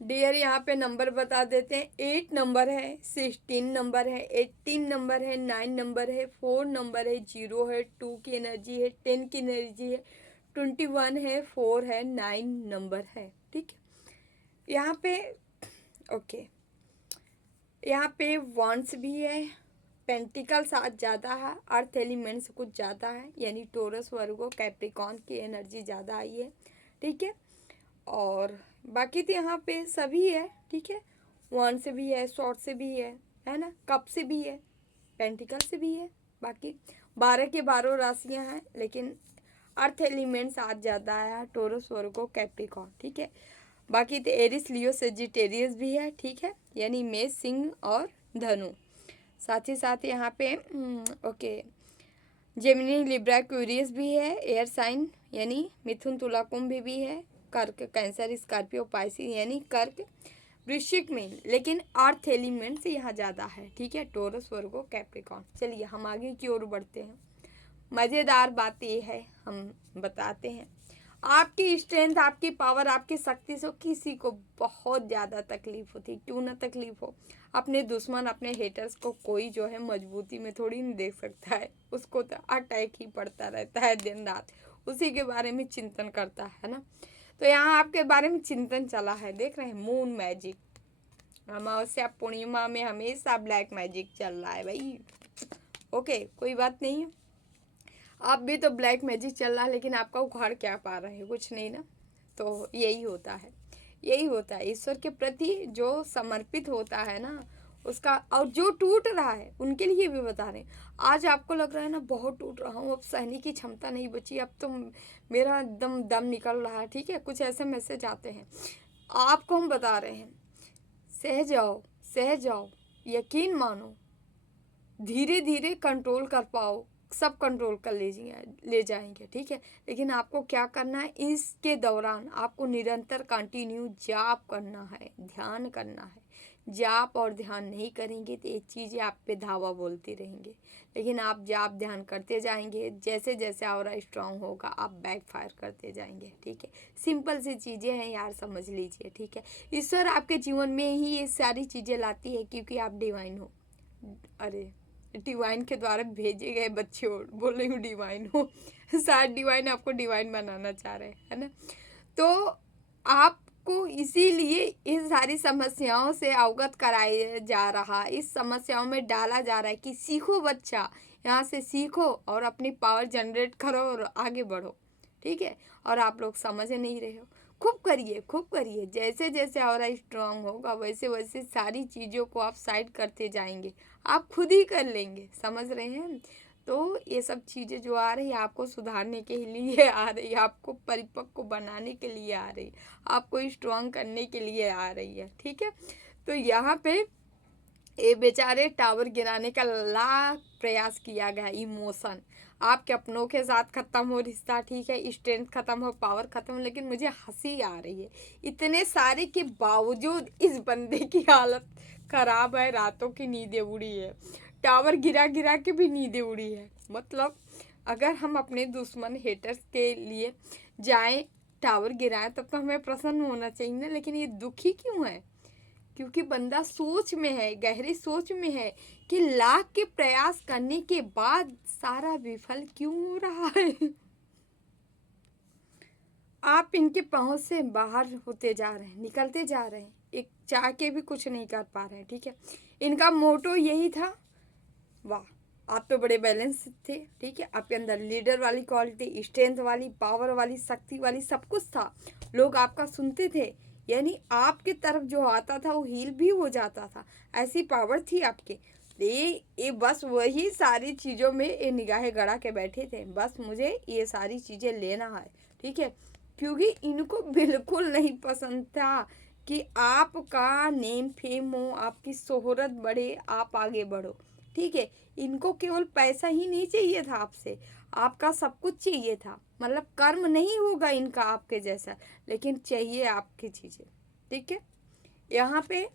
Dear यहाँ पे नंबर बता देते हैं। 8 नंबर है, 16 नंबर है, 18 नंबर है, 9 नंबर है, 4 नंबर है, 0 है, 2 की एनर्जी है, 10 की एनर्जी है, 21 है, 4 है, 9 नंबर है। ठीक है, यहाँ पे ओके, यहाँ पे वॉन्ड्स भी है, पेंटिकल्स आज ज़्यादा है, अर्थ एलिमेंट्स कुछ ज़्यादा है, यानी टोरस, वर्गो, कैप्रिकॉन की एनर्जी ज़्यादा आई है। ठीक है, और बाकी तो यहाँ पे सभी है। ठीक है, वन से भी है, शॉर्ट से भी है ना, कप से भी है, पेंटिकल से भी है। बाकी 12 के 12 राशियां हैं, लेकिन अर्थ एलिमेंट्स आज ज़्यादा आया है, टोरस, वर्गो, कैप्रिकॉर्न, ठीक है। बाकी तो एरिस, लियो, सेजिटेरियस भी है, ठीक है, यानी मेष, सिंह और धनु। साथ ही साथ यहाँ पे ओके, जेमिनी, लिब्रा, एक्वेरियस भी है, एयर साइन यानी मिथुन, तुला, कुंभ भी है, कर्क, कैंसर, स्कॉर्पियो, पाइसिस यानी कर्क, वृश्चिक में, लेकिन अर्थ एलिमेंट से यहाँ ज़्यादा है, ठीक है, टोरस, वर्गो, कैप्रिकॉर्न। चलिए हम आगे की ओर बढ़ते हैं। मज़ेदार बात ये है, हम बताते हैं, आपकी स्ट्रेंथ, आपकी पावर, आपकी शक्ति से किसी को बहुत ज़्यादा तकलीफ होती, क्यों ना तकलीफ हो। अपने दुश्मन, अपने हेटर्स को कोई जो है मजबूती में थोड़ी नहीं देख सकता है, उसको तो अटैक ही पड़ता रहता है दिन रात, उसी के बारे में चिंतन करता है ना। तो यहाँ आपके बारे में चिंतन चला है, देख रहे हैं, मून मैजिक, अमावस्या पूर्णिमा में हमेशा ब्लैक मैजिक चल रहा है भाई। ओके, कोई बात नहीं है, आप भी तो ब्लैक मैजिक चल रहा है, लेकिन आपका उखाड़ क्या पा रहे हैं, कुछ नहीं ना। तो यही होता है, यही होता है, ईश्वर के प्रति जो समर्पित होता है ना उसका, और जो टूट रहा है उनके लिए भी बता रहे हैं। आज आपको लग रहा है ना बहुत टूट रहा हूँ, अब सहने की क्षमता नहीं बची, अब तो मेरा दम दम निकल रहा है, ठीक है, कुछ ऐसे मैसेज आते हैं, आपको हम बता रहे हैं, सह जाओ, सह जाओ, यकीन मानो, धीरे धीरे कंट्रोल कर पाओ, सब कंट्रोल कर ले जाएंगे, ठीक है। लेकिन आपको क्या करना है, इसके दौरान आपको निरंतर कंटिन्यू जाप करना है, ध्यान करना है। जाप और ध्यान नहीं करेंगे तो ये चीज़ें आप पे धावा बोलती रहेंगे, लेकिन आप जाप ध्यान करते जाएंगे, जैसे जैसे ऑरा स्ट्रांग होगा आप बैक फायर करते जाएंगे, ठीक है। सिंपल सी चीज़ें हैं यार, समझ लीजिए, ठीक है। ईश्वर आपके जीवन में ही ये सारी चीज़ें लाती है, क्योंकि आप डिवाइन हो। अरे, डिवाइन के द्वारा भेजे गए बच्चे हो, बोल रही हूँ डिवाइन हो, शायद डिवाइन आपको डिवाइन बनाना चाह रहे हैं, है ना। तो आपको इसीलिए इस सारी समस्याओं से अवगत कराया जा रहा, इस समस्याओं में डाला जा रहा है कि सीखो बच्चा, यहाँ से सीखो और अपनी पावर जनरेट करो और आगे बढ़ो, ठीक है। और आप लोग समझ नहीं रहे हो, खूब करिए, खूब करिए, जैसे जैसे और स्ट्रांग होगा वैसे वैसे सारी चीज़ों को आप साइड करते जाएंगे, आप खुद ही कर लेंगे, समझ रहे हैं। तो ये सब चीज़ें जो आ रही है आपको सुधारने के लिए आ रही है, आपको परिपक्व बनाने के लिए आ रही है, आपको स्ट्रांग करने के लिए आ रही है, ठीक है। तो यहाँ पे ये बेचारे टावर गिराने का लाख प्रयास किया गया, इमोशन, आपके अपनों के साथ ख़त्म हो रिश्ता, ठीक है, स्ट्रेंथ ख़त्म हो, पावर ख़त्म हो, लेकिन मुझे हंसी आ रही है, इतने सारे के बावजूद इस बंदे की हालत ख़राब है, रातों की नींदें उड़ी है, टावर गिरा गिरा के भी नींदें उड़ी है। मतलब अगर हम अपने दुश्मन हेटर्स के लिए जाएं, टावर गिराएं, तब तो हमें प्रसन्न होना चाहिए ना, लेकिन ये दुखी क्यों है, क्योंकि बंदा सोच में है, गहरी सोच में है कि लाख के प्रयास करने के बाद सारा विफल क्यों हो रहा है। आप इनके पहुंच से बाहर होते जा रहे हैं, निकलते जा रहे हैं, एक चाह के भी कुछ नहीं कर पा रहे हैं, ठीक है। इनका मोटो यही था, वाह, आप तो बड़े बैलेंस थे, ठीक है, आपके अंदर लीडर वाली क्वालिटी, स्ट्रेंथ वाली, पावर वाली, शक्ति वाली, सब कुछ था, लोग आपका सुनते थे, यानी आपके तरफ जो आता था वो हील भी हो जाता था, ऐसी पावर थी आपके। ये बस वही सारी चीज़ों में ये निगाहें गड़ा के बैठे थे, बस मुझे ये सारी चीज़ें लेना है, ठीक है, क्योंकि इनको बिल्कुल नहीं पसंद था कि आपका नेम फेम हो, आपकी शोहरत बढ़े, आप आगे बढ़ो, ठीक है। इनको केवल पैसा ही नहीं चाहिए था आपसे, आपका सब कुछ चाहिए था, मतलब कर्म नहीं होगा इनका आपके जैसा, लेकिन चाहिए आपकी चीज़ें, ठीक है। यहाँ पे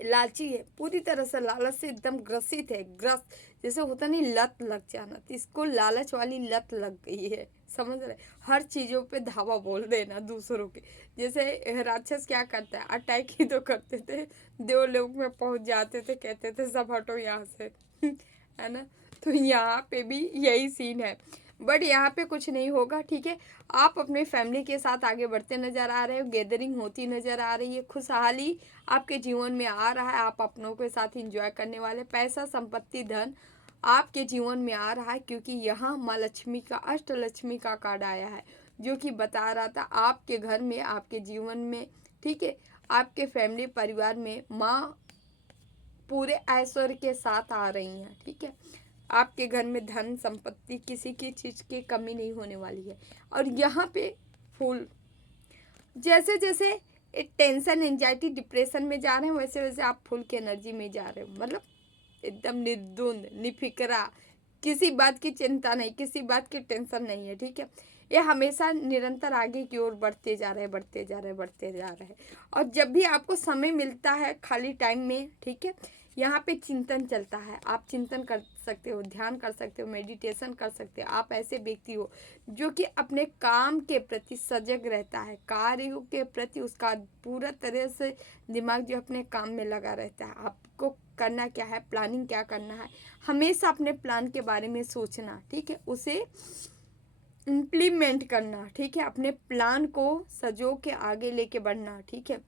लालची है, पूरी तरह से लालच से एकदम ग्रसित है, ग्रस्त, जैसे होता नहीं लत लग जाना, तो इसको लालच वाली लत लग गई है, समझ रहे, हर चीज़ों पे धावा बोल देना दूसरों के, जैसे राक्षस क्या करता है, अटैक ही तो करते थे, देवलोक में पहुंच जाते थे, कहते थे सब हटो यहाँ से, है ना। तो यहाँ पे भी यही सीन है, बट यहाँ पे कुछ नहीं होगा, ठीक है। आप अपने फैमिली के साथ आगे बढ़ते नज़र आ रहे हो, गैदरिंग होती नज़र आ रही है, खुशहाली आपके जीवन में आ रहा है, आप अपनों के साथ एंजॉय करने वाले, पैसा, संपत्ति, धन आपके जीवन में आ रहा है, क्योंकि यहाँ माँ लक्ष्मी का, अष्टलक्ष्मी का कार्ड आया है, जो कि बता रहा था आपके घर में, आपके जीवन में, ठीक है, आपके फैमिली परिवार में माँ पूरे ऐश्वर्य के साथ आ रही हैं, ठीक है। आपके घर में धन संपत्ति किसी की चीज़ की कमी नहीं होने वाली है। और यहाँ पे फूल, जैसे जैसे टेंशन एंजाइटी डिप्रेशन में जा रहे हैं वैसे वैसे आप फुल की एनर्जी में जा रहे हो, मतलब एकदम निर्द्वंद निफिकरा, किसी बात की चिंता नहीं, किसी बात की टेंशन नहीं है। ठीक है, ये हमेशा निरंतर आगे की ओर बढ़ते जा रहे हैं, बढ़ते जा रहे हैं, बढ़ते जा रहे हैं। और जब भी आपको समय मिलता है खाली टाइम में, ठीक है, यहाँ पे चिंतन चलता है, आप चिंतन कर सकते हो, ध्यान कर सकते हो, मेडिटेशन कर सकते हो। आप ऐसे व्यक्ति हो जो कि अपने काम के प्रति सजग रहता है, कार्यों के प्रति उसका पूरा तरह से दिमाग जो अपने काम में लगा रहता है। आपको करना क्या है, प्लानिंग क्या करना है, हमेशा अपने प्लान के बारे में सोचना, ठीक है, उसे इम्प्लीमेंट करना, ठीक है, अपने प्लान को सजो के आगे लेके बढ़ना, ठीक है,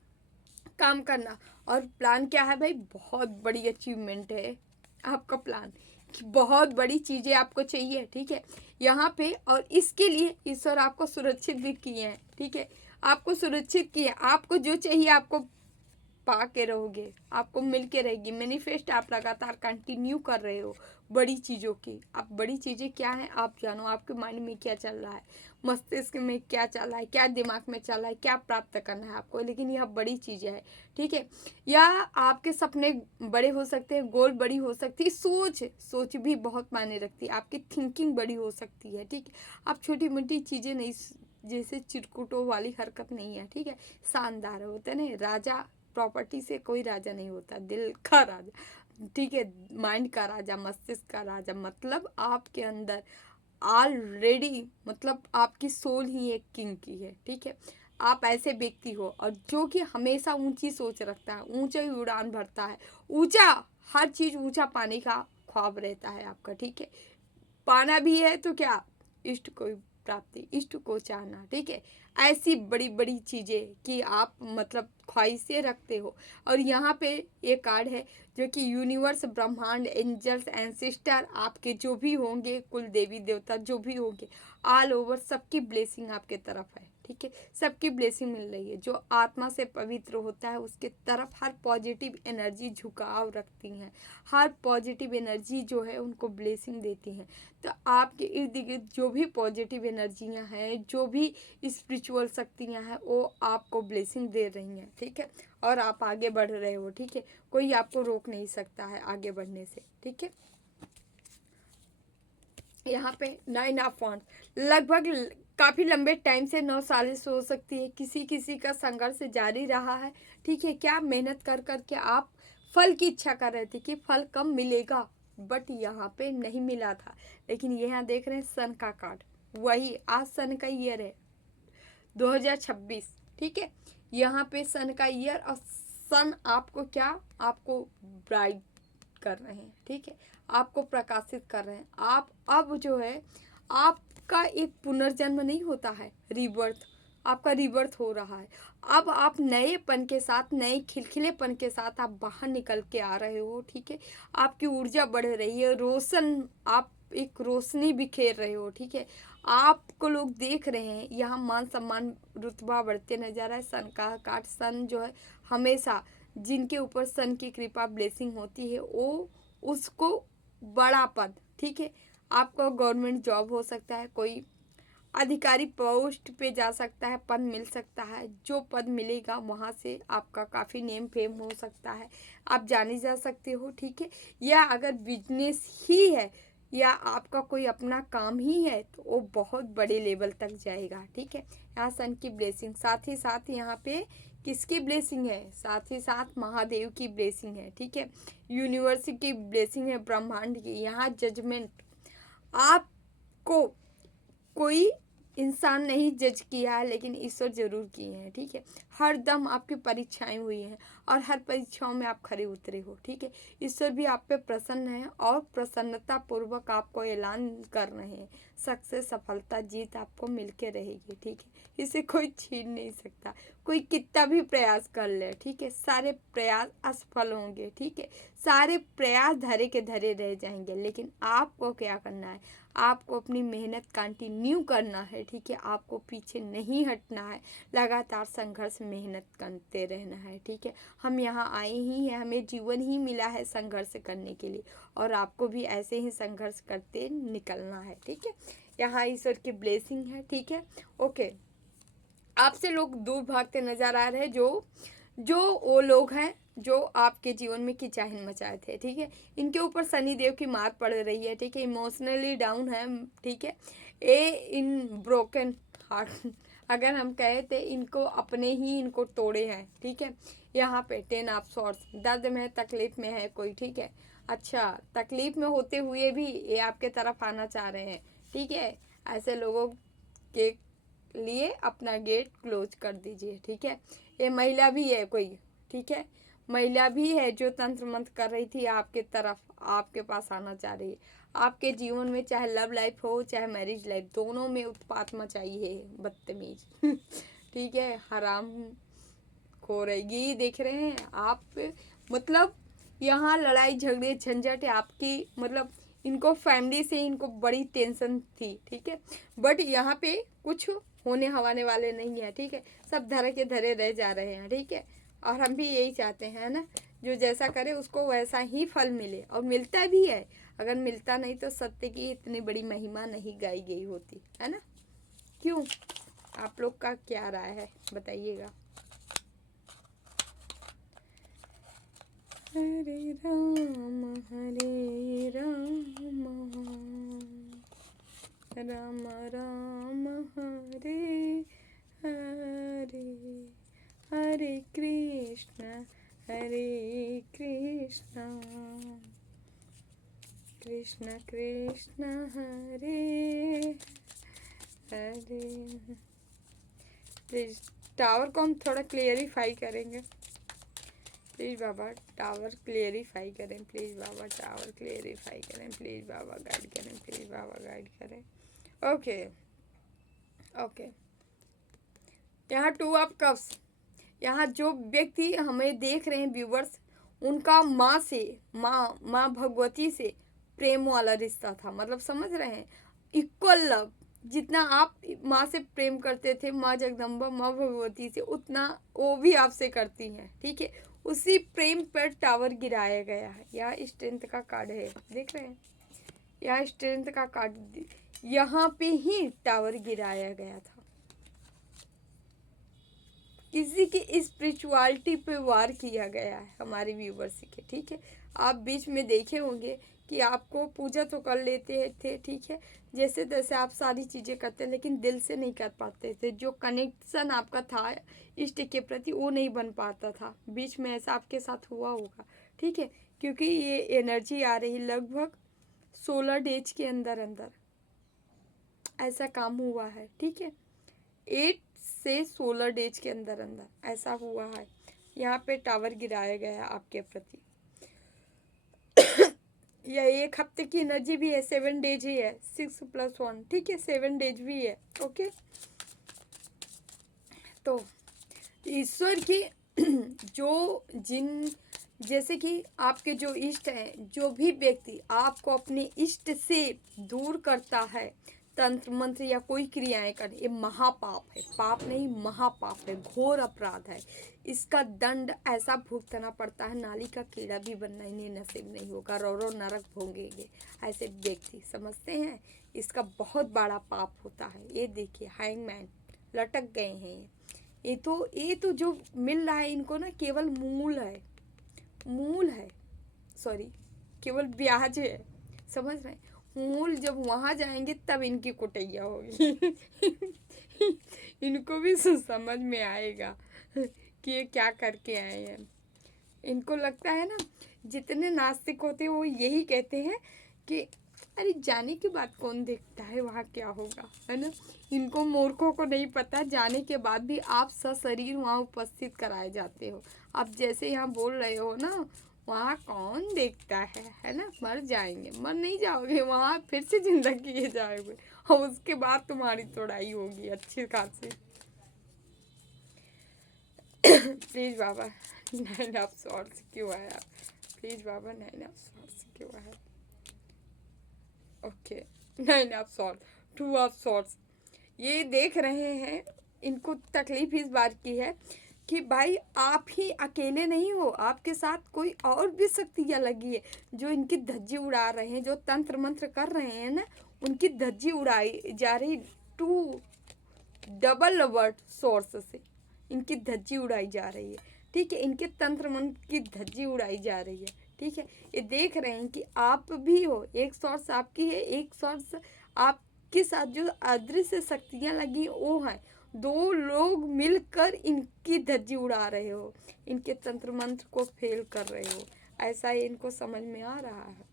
काम करना। और प्लान क्या है भाई, बहुत बड़ी अचीवमेंट है आपका प्लान, बहुत बड़ी चीज़ें आपको चाहिए, ठीक है, यहाँ पे। और इसके लिए ईश्वर आपको सुरक्षित भी किए हैं, ठीक है, आपको सुरक्षित किए, आपको जो चाहिए आपको पा के रहोगे, आपको मिल के रहेगी। मैनिफेस्ट आप लगातार कंटिन्यू कर रहे हो बड़ी चीज़ों की। अब बड़ी चीज़ें क्या हैं आप जानो, आपके माइंड में क्या चल रहा है, मस्तिष्क में क्या चल रहा है, क्या दिमाग में चल रहा है, क्या प्राप्त करना है आपको, लेकिन यह बड़ी चीज़ें है, ठीक है। या आपके सपने बड़े हो सकते हैं, गोल बड़ी हो सकती है, सोच भी बहुत मायने रखती है, आपकी थिंकिंग बड़ी हो सकती है, ठीक है। आप छोटी मोटी चीज़ें नहीं, जैसे चिरकुटों वाली हरकत नहीं है, ठीक है, शानदार होते ना। राजा प्रॉपर्टी से कोई राजा नहीं होता, दिल का राजा, ठीक है, माइंड का राजा, मस्तिष्क का राजा, मतलब आपके अंदर ऑलरेडी, मतलब आपकी सोल ही एक किंग की है, ठीक है। आप ऐसे व्यक्ति हो और जो कि हमेशा ऊंची सोच रखता है, ऊंचा ही उड़ान भरता है, ऊंचा, हर चीज़ ऊंचा पाने का ख्वाब रहता है आपका, ठीक है। पाना भी है तो क्या, इष्ट को प्राप्ति, इष्ट को चाहना, ठीक है। ऐसी बड़ी बड़ी चीज़ें कि आप मतलब ख्वाहिशें रखते हो। और यहाँ पे एक कार्ड है जो कि यूनिवर्स, ब्रह्मांड, एंजल्स, एंसेस्टर, आपके जो भी होंगे, कुल देवी देवता जो भी होंगे, ऑल ओवर सबकी ब्लेसिंग आपके तरफ है, ठीक है, सबकी ब्लेसिंग मिल रही है। जो आत्मा से पवित्र होता है उसके तरफ हर पॉजिटिव एनर्जी झुकाव रखती हैं, हर पॉजिटिव एनर्जी जो है उनको ब्लेसिंग देती हैं। तो आपके इर्द गिर्द जो भी पॉजिटिव एनर्जियां हैं, जो भी स्पिरिचुअल शक्तियां हैं, वो आपको ब्लेसिंग दे रही हैं, ठीक है, और आप आगे बढ़ रहे हो, ठीक है, कोई आपको रोक नहीं सकता है आगे बढ़ने से, ठीक है। यहाँ पे 9 ऑफ वांड्स, लगभग काफ़ी लंबे टाइम से 9 साल से हो सकती है, किसी किसी का संघर्ष जारी रहा है, ठीक है। क्या मेहनत कर कर के आप फल की इच्छा कर रहे थे कि फल कब मिलेगा, बट यहाँ पे नहीं मिला था। लेकिन यहाँ देख रहे हैं सन का कार्ड, वही आज सन का ईयर है 2026, ठीक है, यहाँ पे सन का ईयर। और सन आपको क्या, आपको ब्राइट कर रहे हैं, ठीक है, आपको प्रकाशित कर रहे हैं। आप अब जो है आपका एक पुनर्जन्म नहीं होता है, रीबर्थ, आपका रीबर्थ हो रहा है। अब आप नएपन के साथ, नए खिलखिलेपन के साथ आप बाहर निकल के आ रहे हो, ठीक है, आपकी ऊर्जा बढ़ रही है, रोशन, आप एक रोशनी बिखेर रहे हो, ठीक है, आपको लोग देख रहे हैं। यहाँ मान सम्मान रुतबा बढ़ते नजर आ रहा है। सन का कार्ड, सन जो है हमेशा जिनके ऊपर सन की कृपा ब्लेसिंग होती है वो उसको बड़ा पद, ठीक है, आपको गवर्नमेंट जॉब हो सकता है, कोई अधिकारी पोस्ट पे जा सकता है, पद मिल सकता है, जो पद मिलेगा वहाँ से आपका काफ़ी नेम फेम हो सकता है, आप जाने जा सकते हो, ठीक है। या अगर बिजनेस ही है या आपका कोई अपना काम ही है तो वो बहुत बड़े लेवल तक जाएगा, ठीक है। यहाँ सन की ब्लेसिंग, साथ ही साथ यहाँ पे किसकी ब्लेसिंग है, साथ ही साथ महादेव की ब्लेसिंग है, ठीक है, यूनिवर्स की ब्लेसिंग है, ब्रह्मांड की। यहाँ जजमेंट, आपको कोई इंसान नहीं जज किया है लेकिन ईश्वर जरूर किए हैं, ठीक है। हर दम आपकी परीक्षाएं हुई हैं और हर परीक्षाओं में आप खरे उतरे हो, ठीक है। ईश्वर भी आप पे प्रसन्न है और प्रसन्नता पूर्वक आपको ऐलान कर रहे हैं, सक्सेस, सफलता, जीत आपको मिल के रहेगी, ठीक है। इसे कोई छीन नहीं सकता, कोई कितना भी प्रयास कर ले, ठीक है, सारे प्रयास असफल होंगे, ठीक है, सारे प्रयास धरे के धरे रह जाएंगे। लेकिन आपको क्या करना है, आपको अपनी मेहनत कंटिन्यू करना है, ठीक है, आपको पीछे नहीं हटना है, लगातार संघर्ष मेहनत करते रहना है, ठीक है। हम यहाँ आए ही हैं, हमें जीवन ही मिला है संघर्ष करने के लिए, और आपको भी ऐसे ही संघर्ष करते निकलना है, ठीक है। यहाँ ईश्वर की ब्लेसिंग है, ठीक है। ओके, आपसे लोग दूर भागते नजर आ रहे हैं, जो वो लोग हैं जो आपके जीवन में किचाहन मचाए थे, ठीक है। इनके ऊपर शनि देव की मार पड़ रही है, ठीक है, इमोशनली डाउन है, ठीक है, ए इन ब्रोकन हार्ट अगर हम कहे थे, इनको अपने ही इनको तोड़े हैं, ठीक है। यहाँ पे 10 ऑफ सॉर्ड्स, दर्द में है, तकलीफ में है कोई, ठीक है। अच्छा, तकलीफ में होते हुए भी ये आपके तरफ आना चाह रहे हैं, ठीक है। ऐसे लोगों के लिए अपना गेट क्लोज कर दीजिए, ठीक है। ये महिला भी है कोई, ठीक है, महिला भी है जो तंत्र मंत्र कर रही थी आपके तरफ, आपके पास आना चाह रही है। आपके जीवन में चाहे लव लाइफ हो चाहे मैरिज लाइफ, दोनों में उत्पात मचाई है बदतमीज ठीक है, हराम खो रहेगी, देख रहे हैं आप, मतलब यहाँ लड़ाई झगड़े झंझट है आपकी, मतलब इनको फैमिली से इनको बड़ी टेंशन थी, ठीक है। बट यहाँ पे कुछ होने हवाने वाले नहीं है, ठीक है, सब धरे के धरे रह जा रहे हैं, ठीक है। और हम भी यही चाहते हैं ना, जो जैसा करे उसको वैसा ही फल मिले, और मिलता भी है। अगर मिलता नहीं तो सत्य की इतनी बड़ी महिमा नहीं गाई गई होती, है ना। क्यों, आप लोग का क्या राय है बताइएगा। हरे राम राम राम हरे हरे, हरे कृष्ण कृष्ण कृष्ण हरे हरे। प्लीज टावर को हम थोड़ा क्लियरिफाई करेंगे, प्लीज़ बाबा टावर क्लियरिफाई करें, प्लीज़ बाबा टावर क्लियरिफाई करें, प्लीज़ बाबा गाइड करें, प्लीज़ बाबा गाइड करें। ओके ओके, यहाँ 2 ऑफ कप्स, यहाँ जो व्यक्ति हमें देख रहे हैं व्यूवर्स, उनका माँ से, माँ भगवती से प्रेम वाला रिश्ता था, मतलब समझ रहे हैं, इक्वल लव, जितना आप माँ से प्रेम करते थे, माँ जगदम्बा माँ भगवती से, उतना वो भी आपसे करती हैं, ठीक है। उसी प्रेम पर टावर गिराया गया है, यह स्ट्रेंथ का कार्ड है, देख रहे हैं, यह स्ट्रेंथ का कार्ड, यहाँ पे ही टावर गिराया गया था। किसी की स्पिरिचुअलिटी पे वार किया गया है हमारे व्यूवर्स के, ठीक है। आप बीच में देखे होंगे कि आपको पूजा तो कर लेते थे, ठीक है, जैसे तैसे आप सारी चीज़ें करते, लेकिन दिल से नहीं कर पाते थे, जो कनेक्शन आपका था इष्ट के प्रति वो नहीं बन पाता था। बीच में ऐसा आपके साथ हुआ होगा, ठीक है, क्योंकि ये एनर्जी आ रही लगभग 16 डेज के अंदर अंदर ऐसा काम हुआ है, ठीक है, 8 से 16 डेज के अंदर अंदर ऐसा हुआ है। यहाँ पे टावर गिराया गया आपके प्रति यह 1 हफ्ते की एनर्जी भी है, 7 डेज ही है, 6 + 1, ठीक है, 7 डेज भी है, ओके। तो ईश्वर की जैसे कि आपके जो इष्ट हैं, जो भी व्यक्ति आपको अपने इष्ट से दूर करता है, तंत्र मंत्र या कोई क्रियाएं करे, ये महापाप है, पाप नहीं महापाप है, घोर अपराध है। इसका दंड ऐसा भुगतना पड़ता है, नाली का कीड़ा भी बनना इन्हें नसीब नहीं होगा, रो नरक भोगेंगे ऐसे व्यक्ति, समझते हैं। इसका बहुत बड़ा पाप होता है। ये देखिए हैंगमैन लटक गए हैं, ये तो जो मिल रहा है इनको ना, केवल मूल है, सॉरी, केवल ब्याज है, समझ रहे हैं। मूल जब वहाँ जाएंगे तब इनकी कुटैया होगी इनको भी समझ में आएगा कि ये क्या करके आए हैं। इनको लगता है ना, जितने नास्तिक होते हैं वो यही कहते हैं कि अरे जाने के बाद कौन देखता है वहाँ क्या होगा, है ना। इनको मूर्खों को नहीं पता, जाने के बाद भी आप सशरीर वहाँ उपस्थित कराए जाते हो। आप जैसे यहाँ बोल रहे हो ना, वहाँ कौन देखता है ना, मर जाएंगे, मर नहीं जाओगे, वहाँ फिर से जिंदा किए जाओगे, और उसके बाद तुम्हारी तोड़ाई होगी अच्छी खासी। प्लीज बाबा 9 ऑफ सॉर्ड्स क्यों आया? प्लीज बाबा 9 ऑफ सॉर्ड्स क्यों आया? Okay 9 of sword, 2 of swords. ये देख रहे हैं, इनको तकलीफ इस बात की है कि भाई आप ही अकेले नहीं हो, आपके साथ कोई और भी शक्तियाँ लगी है जो इनकी धज्जी उड़ा रहे हैं, जो तंत्र मंत्र कर रहे हैं ना, उनकी धज्जी उड़ाई जा रही। 2 डबल वर्ड सोर्स से इनकी धज्जी उड़ाई जा रही है, ठीक है। इनके तंत्र मंत्र की धज्जी उड़ाई जा रही है, ठीक है। ये देख रहे हैं कि आप भी हो, एक सोर्स आपकी है, एक सोर्स आपके साथ जो अदृश्य शक्तियाँ लगी वो हैं। 2 लोग मिलकर इनकी धज्जी उड़ा रहे हो, इनके तंत्र मंत्र को फेल कर रहे हो, ऐसा ही इनको समझ में आ रहा है।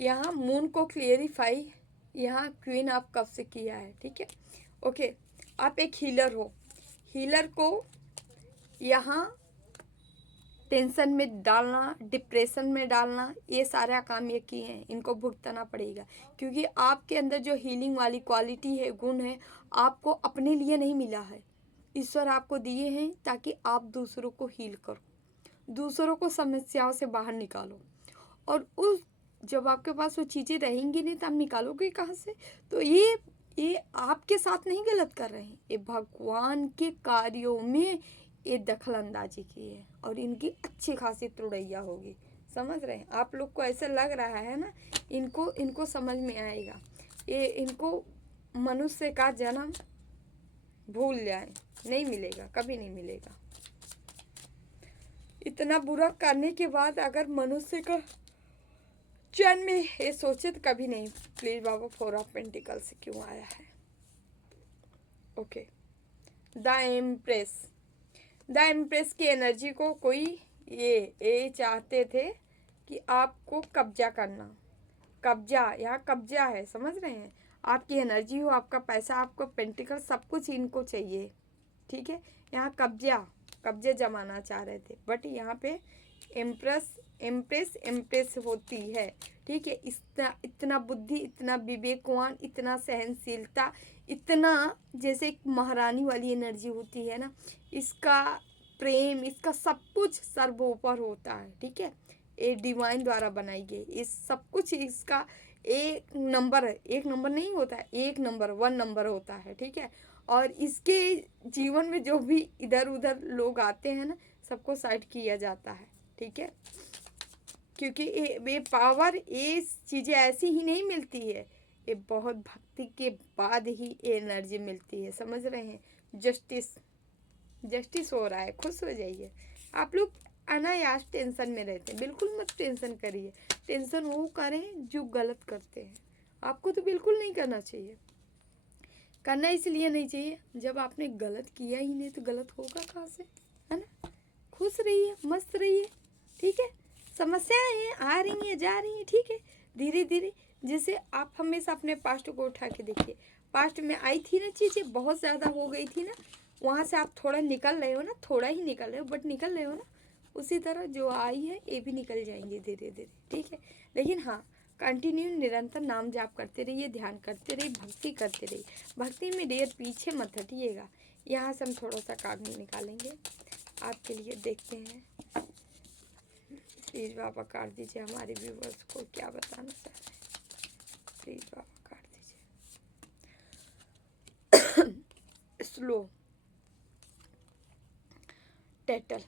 यहाँ मून को क्लियरिफाई यहाँ क्वीन ऑफ कप से किया है, ठीक है। ओके, आप एक हीलर हो, हीलर को यहाँ टेंशन में डालना, डिप्रेशन में डालना, ये सारा काम ये किए हैं, इनको भुगतना पड़ेगा। क्योंकि आपके अंदर जो हीलिंग वाली क्वालिटी है, गुण है, आपको अपने लिए नहीं मिला है, ईश्वर आपको दिए हैं ताकि आप दूसरों को हील करो, दूसरों को समस्याओं से बाहर निकालो। और उस जब आपके पास वो चीज़ें रहेंगी नहीं तो आप निकालोगे कहाँ से? तो ये आपके साथ नहीं गलत कर रहे हैं, ये भगवान के कार्यों में ये दखल अंदाजी की है और इनकी अच्छी खासी तुड़ैया होगी। समझ रहे हैं? आप लोग को ऐसा लग रहा है ना, इनको समझ में आएगा। ये इनको मनुष्य का जन्म भूल जाए, नहीं मिलेगा, कभी नहीं मिलेगा। इतना बुरा करने के बाद अगर मनुष्य का जन्म में ये सोचे तो कभी नहीं। प्लीज बाबा 4 ऑफ पेंटिकल्स क्यों आया है? Okay, the empress. The empress की एनर्जी को कोई ये चाहते थे कि आपको कब्जा करना, कब्जा, यहाँ कब्जा है, समझ रहे हैं? आपकी एनर्जी हो, आपका पैसा, आपको पेंटिकल, सब कुछ इनको चाहिए, ठीक है। यहाँ कब्जे जमाना चाह रहे थे, बट यहाँ पे एम्प्रेस होती है, ठीक है। इतना बुद्धि, इतना विवेकवान, इतना सहनशीलता, इतना जैसे एक महारानी वाली एनर्जी होती है ना, इसका प्रेम, इसका सब कुछ सर्वोपर होता है, ठीक है। ये डिवाइन द्वारा बनाई गई, इस सब कुछ इसका एक नंबर है, एक नंबर नहीं होता है, एक नंबर 1 नंबर होता है, ठीक है। और इसके जीवन में जो भी इधर उधर लोग आते हैं ना, सबको साइड किया जाता है, ठीक है। क्योंकि ये पावर, ये चीज़ें ऐसी ही नहीं मिलती है, ये बहुत भक्ति के बाद ही ये एनर्जी मिलती है, समझ रहे हैं? जस्टिस हो रहा है, खुश हो जाइए। आप लोग अनायास टेंशन में रहते हैं, बिल्कुल मत टेंशन करिए। टेंशन वो करें जो गलत करते हैं, आपको तो बिल्कुल नहीं करना चाहिए। करना इसलिए नहीं चाहिए, जब आपने गलत किया ही नहीं तो गलत होगा कहाँ से, है ना? खुश रहिए, मस्त रहिए, ठीक है। समस्याएं आ रही हैं, जा रही हैं, ठीक है, धीरे धीरे। जैसे आप हमेशा अपने पास्ट को उठा के देखिए, पास्ट में आई थी ना चीज़ें, बहुत ज़्यादा हो गई थी ना, वहाँ से आप थोड़ा निकल रहे हो ना, थोड़ा ही निकल रहे हो बट निकल रहे हो ना, उसी तरह जो आई है ये भी निकल जाएंगे धीरे धीरे, ठीक है। लेकिन हाँ, कंटिन्यू निरंतर नाम जाप करते रहिए, ध्यान करते रहिए, भक्ति करते रहिए। भक्ति में देर पीछे मत हटिएगा। यहाँ से हम थोड़ा सा कार्ड निकालेंगे आपके लिए, देखते हैं। प्लीज़ बाबा कार्ड दीजिए, हमारे व्यूवर्स को क्या बताना चाह रहे हैं। प्लीज़ बाबा कार्ड दीजिए। स्लो टैटल,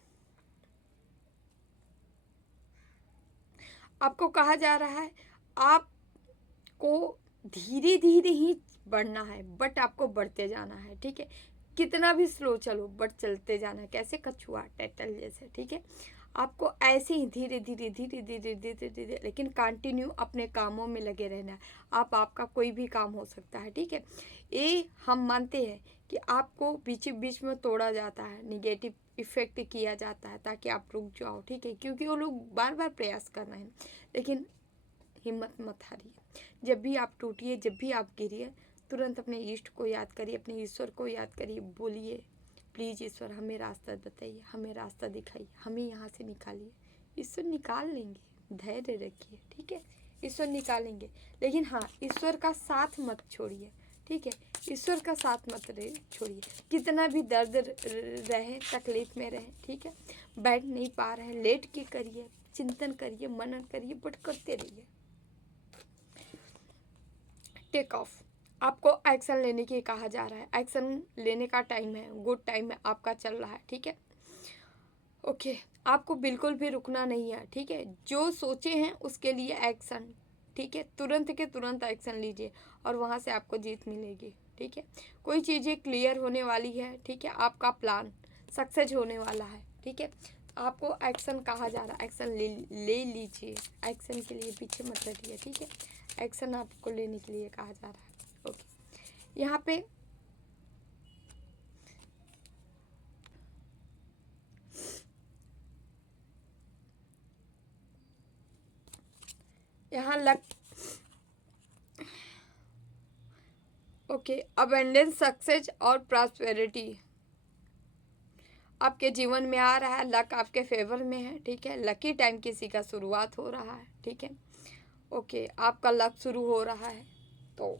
आपको कहा जा रहा है आपको धीरे धीरे ही बढ़ना है, बट आपको बढ़ते जाना है, ठीक है। कितना भी स्लो चलो बट चलते जाना है, कैसे कछुआ टैटल जैसे, ठीक है। आपको ऐसे ही धीरे धीरे धीरे धीरे धीरे धीरे लेकिन कंटिन्यू अपने कामों में लगे रहना है। आपका कोई भी काम हो सकता है, ठीक है। ये हम मानते हैं कि आपको बीच बीच में तोड़ा जाता है, निगेटिव इफेक्ट किया जाता है ताकि आप रुक जाओ, ठीक है। क्योंकि वो लोग बार बार प्रयास कर रहे हैं, लेकिन हिम्मत मत हारिए। जब भी आप टूटिए, जब भी आप गिरिए, तुरंत अपने इष्ट को याद करिए, अपने ईश्वर को याद करिए, बोलिए प्लीज़ ईश्वर हमें रास्ता बताइए, हमें रास्ता दिखाइए, हमें यहाँ से निकालिए। ईश्वर निकाल लेंगे, धैर्य रखिए, ठीक है। ईश्वर निकालेंगे, लेकिन हाँ ईश्वर का साथ मत छोड़िए, ठीक है। ईश्वर का साथ मत छोड़िए, कितना भी दर्द रहे, तकलीफ में रहे, ठीक है। बैठ नहीं पा रहे हैं, लेट के करिए, चिंतन करिए, मनन करिए, बट करते रहिए। टेक ऑफ, आपको एक्शन लेने के कहा जा रहा है, एक्शन लेने का टाइम है, गुड टाइम है आपका चल रहा है, ठीक है। ओके, आपको बिल्कुल भी रुकना नहीं है, ठीक है। जो सोचे हैं उसके लिए एक्शन, ठीक है, तुरंत के तुरंत एक्शन लीजिए और वहाँ से आपको जीत मिलेगी, ठीक है। कोई चीज़ें क्लियर होने वाली है, ठीक है, आपका प्लान सक्सेस होने वाला है, ठीक है। आपको एक्शन कहा जा रहा है, एक्शन ले लीजिए, एक्शन के लिए पीछे मत हटिए, ठीक है। एक्शन आपको लेने के लिए कहा जा रहा है। ओके, यहाँ पे यहाँ लक, ओके, अबंडेंस, सक्सेस और प्रॉस्पेरिटी आपके जीवन में आ रहा है। लक आपके फेवर में है, ठीक है। लकी टाइम किसी का शुरुआत हो रहा है, ठीक है। ओके, आपका लक शुरू हो रहा है, तो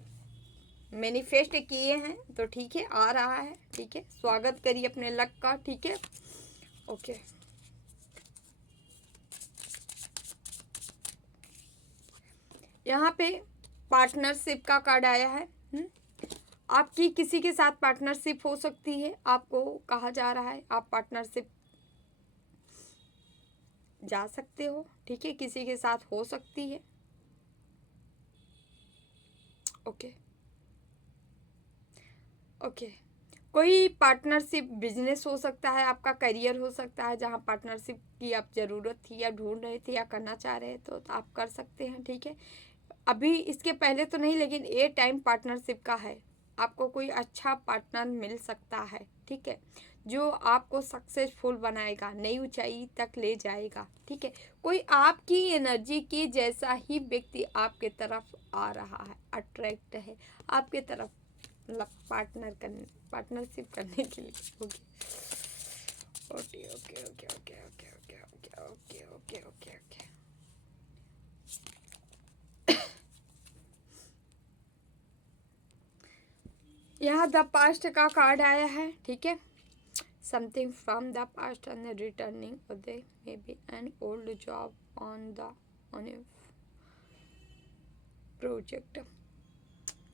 मैनिफेस्ट किए हैं तो ठीक है, आ रहा है, ठीक है। स्वागत करिए अपने लक का, ठीक है। ओके, यहाँ पे पार्टनरशिप का कार्ड आया है। आपकी किसी के साथ पार्टनरशिप हो सकती है, आपको कहा जा रहा है आप पार्टनरशिप जा सकते हो, ठीक है, किसी के साथ हो सकती है। ओके ओके, कोई पार्टनरशिप बिजनेस हो सकता है, आपका करियर हो सकता है, जहाँ पार्टनरशिप की आप ज़रूरत थी या ढूंढ रहे थे या करना चाह रहे थे, तो आप कर सकते हैं, ठीक है। अभी इसके पहले तो नहीं, लेकिन ये टाइम पार्टनरशिप का है, आपको कोई अच्छा पार्टनर मिल सकता है, ठीक है, जो आपको सक्सेसफुल बनाएगा, नई ऊंचाई तक ले जाएगा, ठीक है। कोई आपकी एनर्जी के जैसा ही व्यक्ति आपके तरफ आ रहा है, अट्रैक्ट है आपके तरफ, पार्टनरशिप करने के लिए। Okay okay okay okay okay okay okay okay okay okay okay, यहाँ द पास्ट का कार्ड आया है, ठीक है। Something from the past and returning, they may be an old job on A project.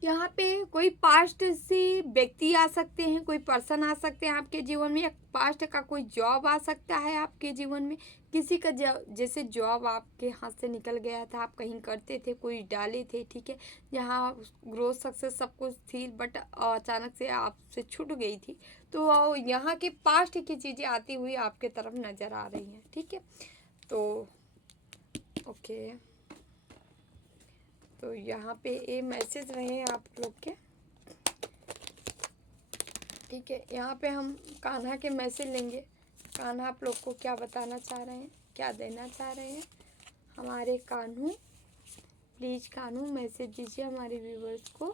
यहाँ पे कोई पास्ट से व्यक्ति आ सकते हैं, कोई पर्सन आ सकते हैं आपके जीवन में, या पास्ट का कोई जॉब आ सकता है आपके जीवन में। किसी का जैसे जॉब आपके हाथ से निकल गया था, आप कहीं करते थे, कोई डाले थे, ठीक है, जहाँ ग्रोथ सक्सेस सब कुछ थी, बट अचानक से आपसे छूट गई थी, तो यहाँ के पास्ट की चीज़ें आती हुई आपके तरफ नज़र आ रही हैं, ठीक है। तो ओके, तो यहाँ पे ये मैसेज रहे हैं आप लोग के, ठीक है। यहाँ पे हम कान्हा के मैसेज लेंगे, कान्हा आप लोग को क्या बताना चाह रहे हैं, क्या देना चाह रहे हैं हमारे कान्हू। प्लीज़ कान्हू मैसेज दीजिए हमारे व्यूवर्स को।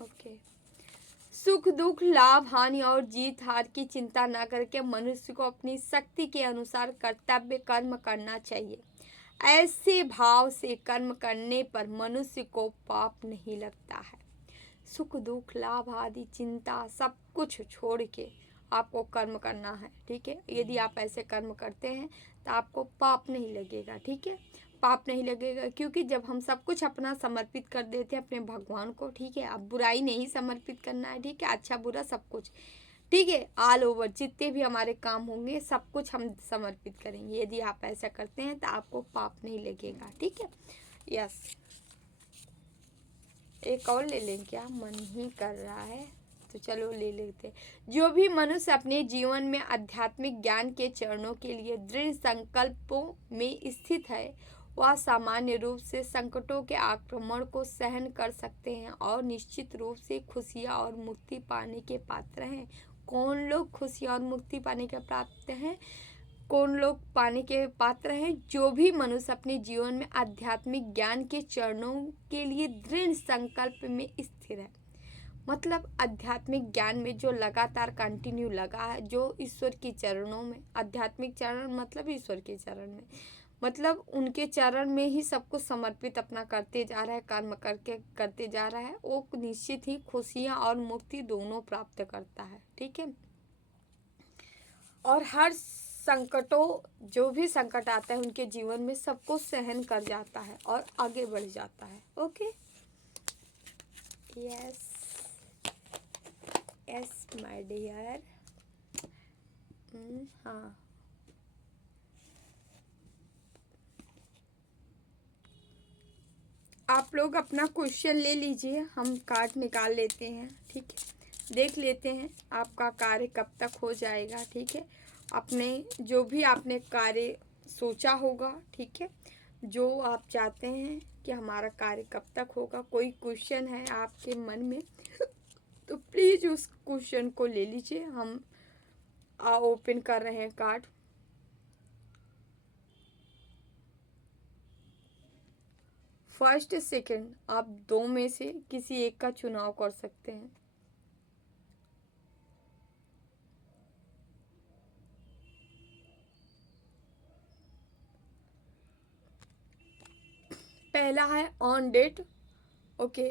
ओके, सुख दुख, लाभ हानि और जीत हार की चिंता न करके मनुष्य को अपनी शक्ति के अनुसार कर्तव्य कर्म करना चाहिए। ऐसे भाव से कर्म करने पर मनुष्य को पाप नहीं लगता है। सुख दुख, लाभ आदि चिंता सब कुछ छोड़ के आपको कर्म करना है, ठीक है। यदि आप ऐसे कर्म करते हैं तो आपको पाप नहीं लगेगा, ठीक है, पाप नहीं लगेगा, क्योंकि जब हम सब कुछ अपना समर्पित कर देते हैं अपने भगवान को, ठीक है, अब बुराई नहीं समर्पित करना है, ठीक है, अच्छा बुरा सब कुछ, ठीक है, ऑल ओवर जितने भी हमारे काम होंगे सब कुछ हम समर्पित करेंगे। यदि आप ऐसा करते हैं तो आपको पाप नहीं लगेगा, ठीक है। यस, एक और ले लें क्या, मन ही कर रहा है, तो चलो ले लेते। जो भी मनुष्य अपने जीवन में आध्यात्मिक ज्ञान के चरणों के लिए दृढ़ संकल्पों में स्थित है, वह सामान्य रूप से संकटों के आक्रमण को सहन कर सकते हैं और निश्चित रूप से खुशियाँ और मुक्ति पाने के पात्र हैं। कौन लोग खुशियाँ और मुक्ति पाने के प्राप्त हैं, कौन लोग पाने के पात्र हैं? जो भी मनुष्य अपने जीवन में आध्यात्मिक ज्ञान के चरणों के लिए दृढ़ संकल्प में स्थिर है, मतलब आध्यात्मिक ज्ञान में जो लगातार कंटिन्यू लगा है, जो ईश्वर के चरणों में, आध्यात्मिक चरण मतलब ईश्वर के चरण में, मतलब उनके चरण में ही सब कुछ समर्पित अपना करते जा रहा है, कर्म करके करते जा रहा है, वो निश्चित ही खुशियाँ और मुक्ति दोनों प्राप्त करता है। ठीक है, और हर संकटों, जो भी संकट आता है उनके जीवन में, सबको सहन कर जाता है और आगे बढ़ जाता है। Okay, yes yes my dear. हाँ, आप लोग अपना क्वेश्चन ले लीजिए, हम कार्ड निकाल लेते हैं। ठीक है, देख लेते हैं आपका कार्य कब तक हो जाएगा। ठीक है, अपने जो भी आपने कार्य सोचा होगा, ठीक है, जो आप चाहते हैं कि हमारा कार्य कब तक होगा, कोई क्वेश्चन है आपके मन में तो प्लीज़ उस क्वेश्चन को ले लीजिए। हम ओपन कर रहे हैं कार्ड। फर्स्ट सेकंड, आप दो में से किसी एक का चुनाव कर सकते हैं। पहला है ऑन डेट, ओके,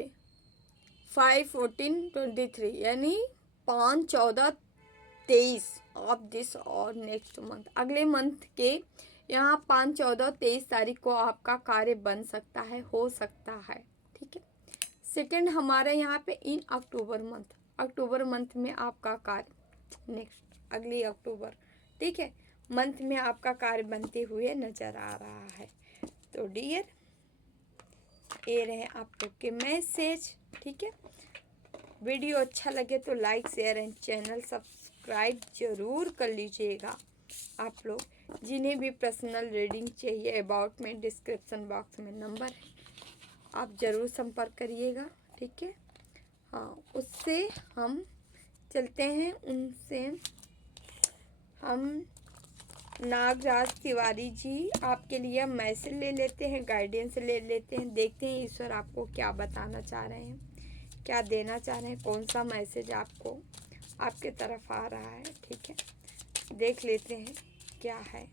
5/14/23, यानी 5/14/23 ऑफ दिस और नेक्स्ट मंथ, अगले मंथ के यहाँ 5/14/23 को आपका कार्य बन सकता है, हो सकता है। ठीक है, सेकंड हमारे यहाँ पे इन अक्टूबर मंथ में आपका कार्य नेक्स्ट अगली अक्टूबर, ठीक है, मंथ में आपका कार्य बनते हुए नजर आ रहा है। तो डियर, ये रहे आप लोग के मैसेज। ठीक है, वीडियो अच्छा लगे तो like share and channel subscribe जरूर कर लीजिएगा। आप लोग जिन्हें भी पर्सनल रीडिंग चाहिए, अबाउट में डिस्क्रिप्शन बॉक्स में नंबर है, आप ज़रूर संपर्क करिएगा। ठीक है, हाँ, उससे हम चलते हैं, उनसे हम नागराज तिवारी जी आपके लिए मैसेज ले लेते हैं, गाइडेंस ले लेते हैं, देखते हैं ईश्वर आपको क्या बताना चाह रहे हैं, क्या देना चाह रहे हैं, कौन सा मैसेज आपको आपके तरफ आ रहा है। ठीक है, देख लेते हैं क्या है।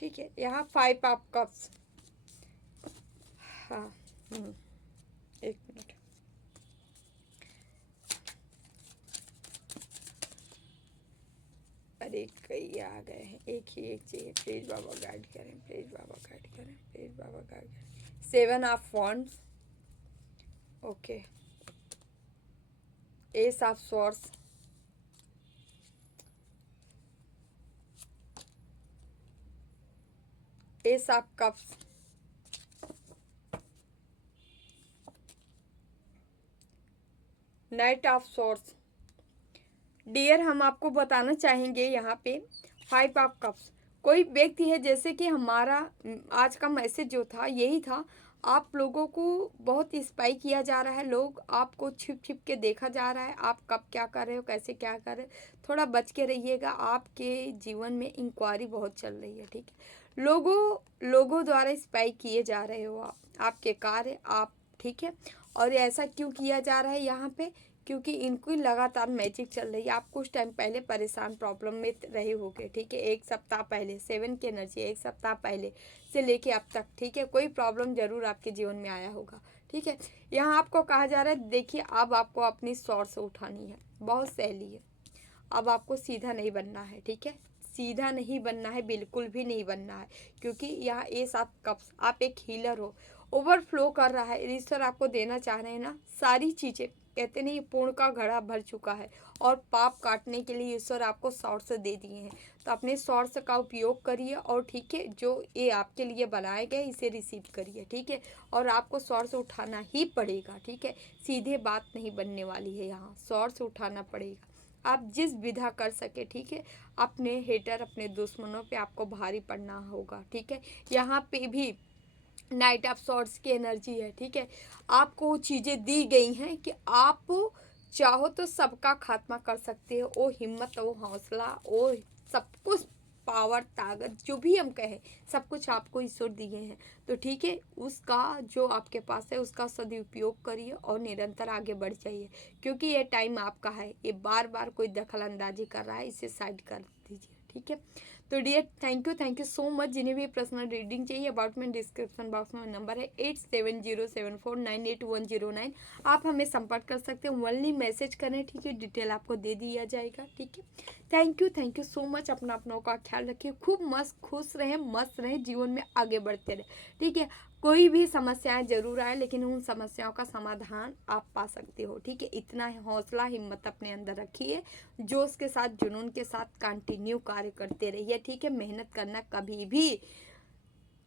ठीक है, यहाँ 5 ऑफ कप्स, हाँ, एक मिनट, अरे कई आ गए हैं, एक ही एक चाहिए। प्लीज बाबा गाइड करें, प्लीज बाबा गाइड करें, प्लीज बाबा गाइड करें। 7 of wands, okay, ace of swords, ace of cups, knight of swords. Dear, हम आपको बताना चाहेंगे यहाँ पे 5 ऑफ कप्स, कोई व्यक्ति है, जैसे कि हमारा आज का मैसेज जो था यही था, आप लोगों को बहुत स्पाई किया जा रहा है, लोग आपको छिप छिप के देखा जा रहा है, आप कब क्या कर रहे हो, कैसे क्या कर रहे हो, थोड़ा बच के रहिएगा। आपके जीवन में इंक्वायरी बहुत चल रही है। ठीक है, लोगों द्वारा स्पाई किए जा रहे हो आपके कार्य, आप, ठीक है, और ऐसा क्यों किया जा रहा है यहाँ पे, क्योंकि इनको लगातार मैजिक चल रही है। आप कुछ टाइम पहले परेशान, प्रॉब्लम में रहे होगे। ठीक है, एक सप्ताह पहले, 7 की एनर्जी, एक सप्ताह पहले से लेके अब तक, ठीक है, कोई प्रॉब्लम जरूर आपके जीवन में आया होगा। ठीक है, यहाँ आपको कहा जा रहा है, देखिए अब आपको अपनी सोर्स उठानी है, बहुत सहेली है, अब आपको सीधा नहीं बनना है। ठीक है, सीधा नहीं बनना है, बिल्कुल भी नहीं बनना है, क्योंकि यहाँ ये 7 कप्स, आप एक हीलर हो, ओवरफ्लो कर रहा है, ईश्वर आपको देना चाह रहे हैं ना सारी चीज़ें, कहते नहीं पूर्ण का घड़ा भर चुका है, और पाप काटने के लिए ईश्वर आपको सोर्स दे दिए हैं, तो अपने सोर्स का उपयोग करिए, और ठीक है, जो ये आपके लिए बनाए गए इसे रिसीव करिए। ठीक है, और आपको सोर्स उठाना ही पड़ेगा। ठीक है, सीधे बात नहीं बनने वाली है, यहाँ सोर्स उठाना पड़ेगा, आप जिस विधा कर सके। ठीक है, अपने हेटर, अपने दुश्मनों पे आपको भारी पड़ना होगा। ठीक है, यहाँ पे भी नाइट ऑफ सॉर्ड्स की एनर्जी है। ठीक है, आपको चीज़ें दी गई हैं कि आप चाहो तो सबका खात्मा कर सकते हो, वो हिम्मत, वो हौसला, वो सब कुछ, पावर, ताकत, जो भी हम कहें, सब कुछ आपको ईश्वर दिए हैं। तो ठीक है, उसका जो आपके पास है उसका सदुपयोग करिए और निरंतर आगे बढ़ जाइए, क्योंकि ये टाइम आपका है, ये बार बार कोई दखल अंदाजी कर रहा है, इसे साइड कर दीजिए। ठीक है, तो dear thank you so much. जिन्हें भी पर्सनल रीडिंग चाहिए अबाउट में डिस्क्रिप्शन बॉक्स में नंबर है 8707498109। आप हमें संपर्क कर सकते हैं, ओनली मैसेज करें, ठीक है, डिटेल आपको दे दिया जाएगा, ठीक है। Thank you so much. अपनों का ख्याल रखिए, खूब मस्त खुश रहें, मस्त रहें, जीवन में आगे बढ़ते रहें, ठीक है। कोई भी समस्याएं जरूर आए, लेकिन उन समस्याओं का समाधान आप पा सकते हो, ठीक है। इतना हौसला हिम्मत अपने अंदर रखिए, जोश के साथ जुनून के साथ कंटिन्यू कार्य करते रहिए, ठीक है। मेहनत करना कभी भी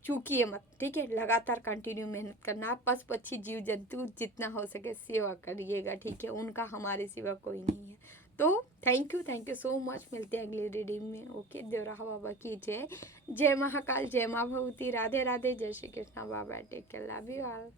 चूकिए मत, ठीक है। लगातार कंटिन्यू मेहनत करना। पशु पक्षी जीव जंतु जितना हो सके सेवा करिएगा, ठीक है, उनका हमारे सिवा कोई नहीं है। तो थैंक यू सो मच। मिलते हैं अगली रीडिंग में। ओके, देवराहा बाबा की जय। जय महाकाल, जय माँ भगवती, राधे राधे, जय श्री कृष्णा बाबा, take care, love you all.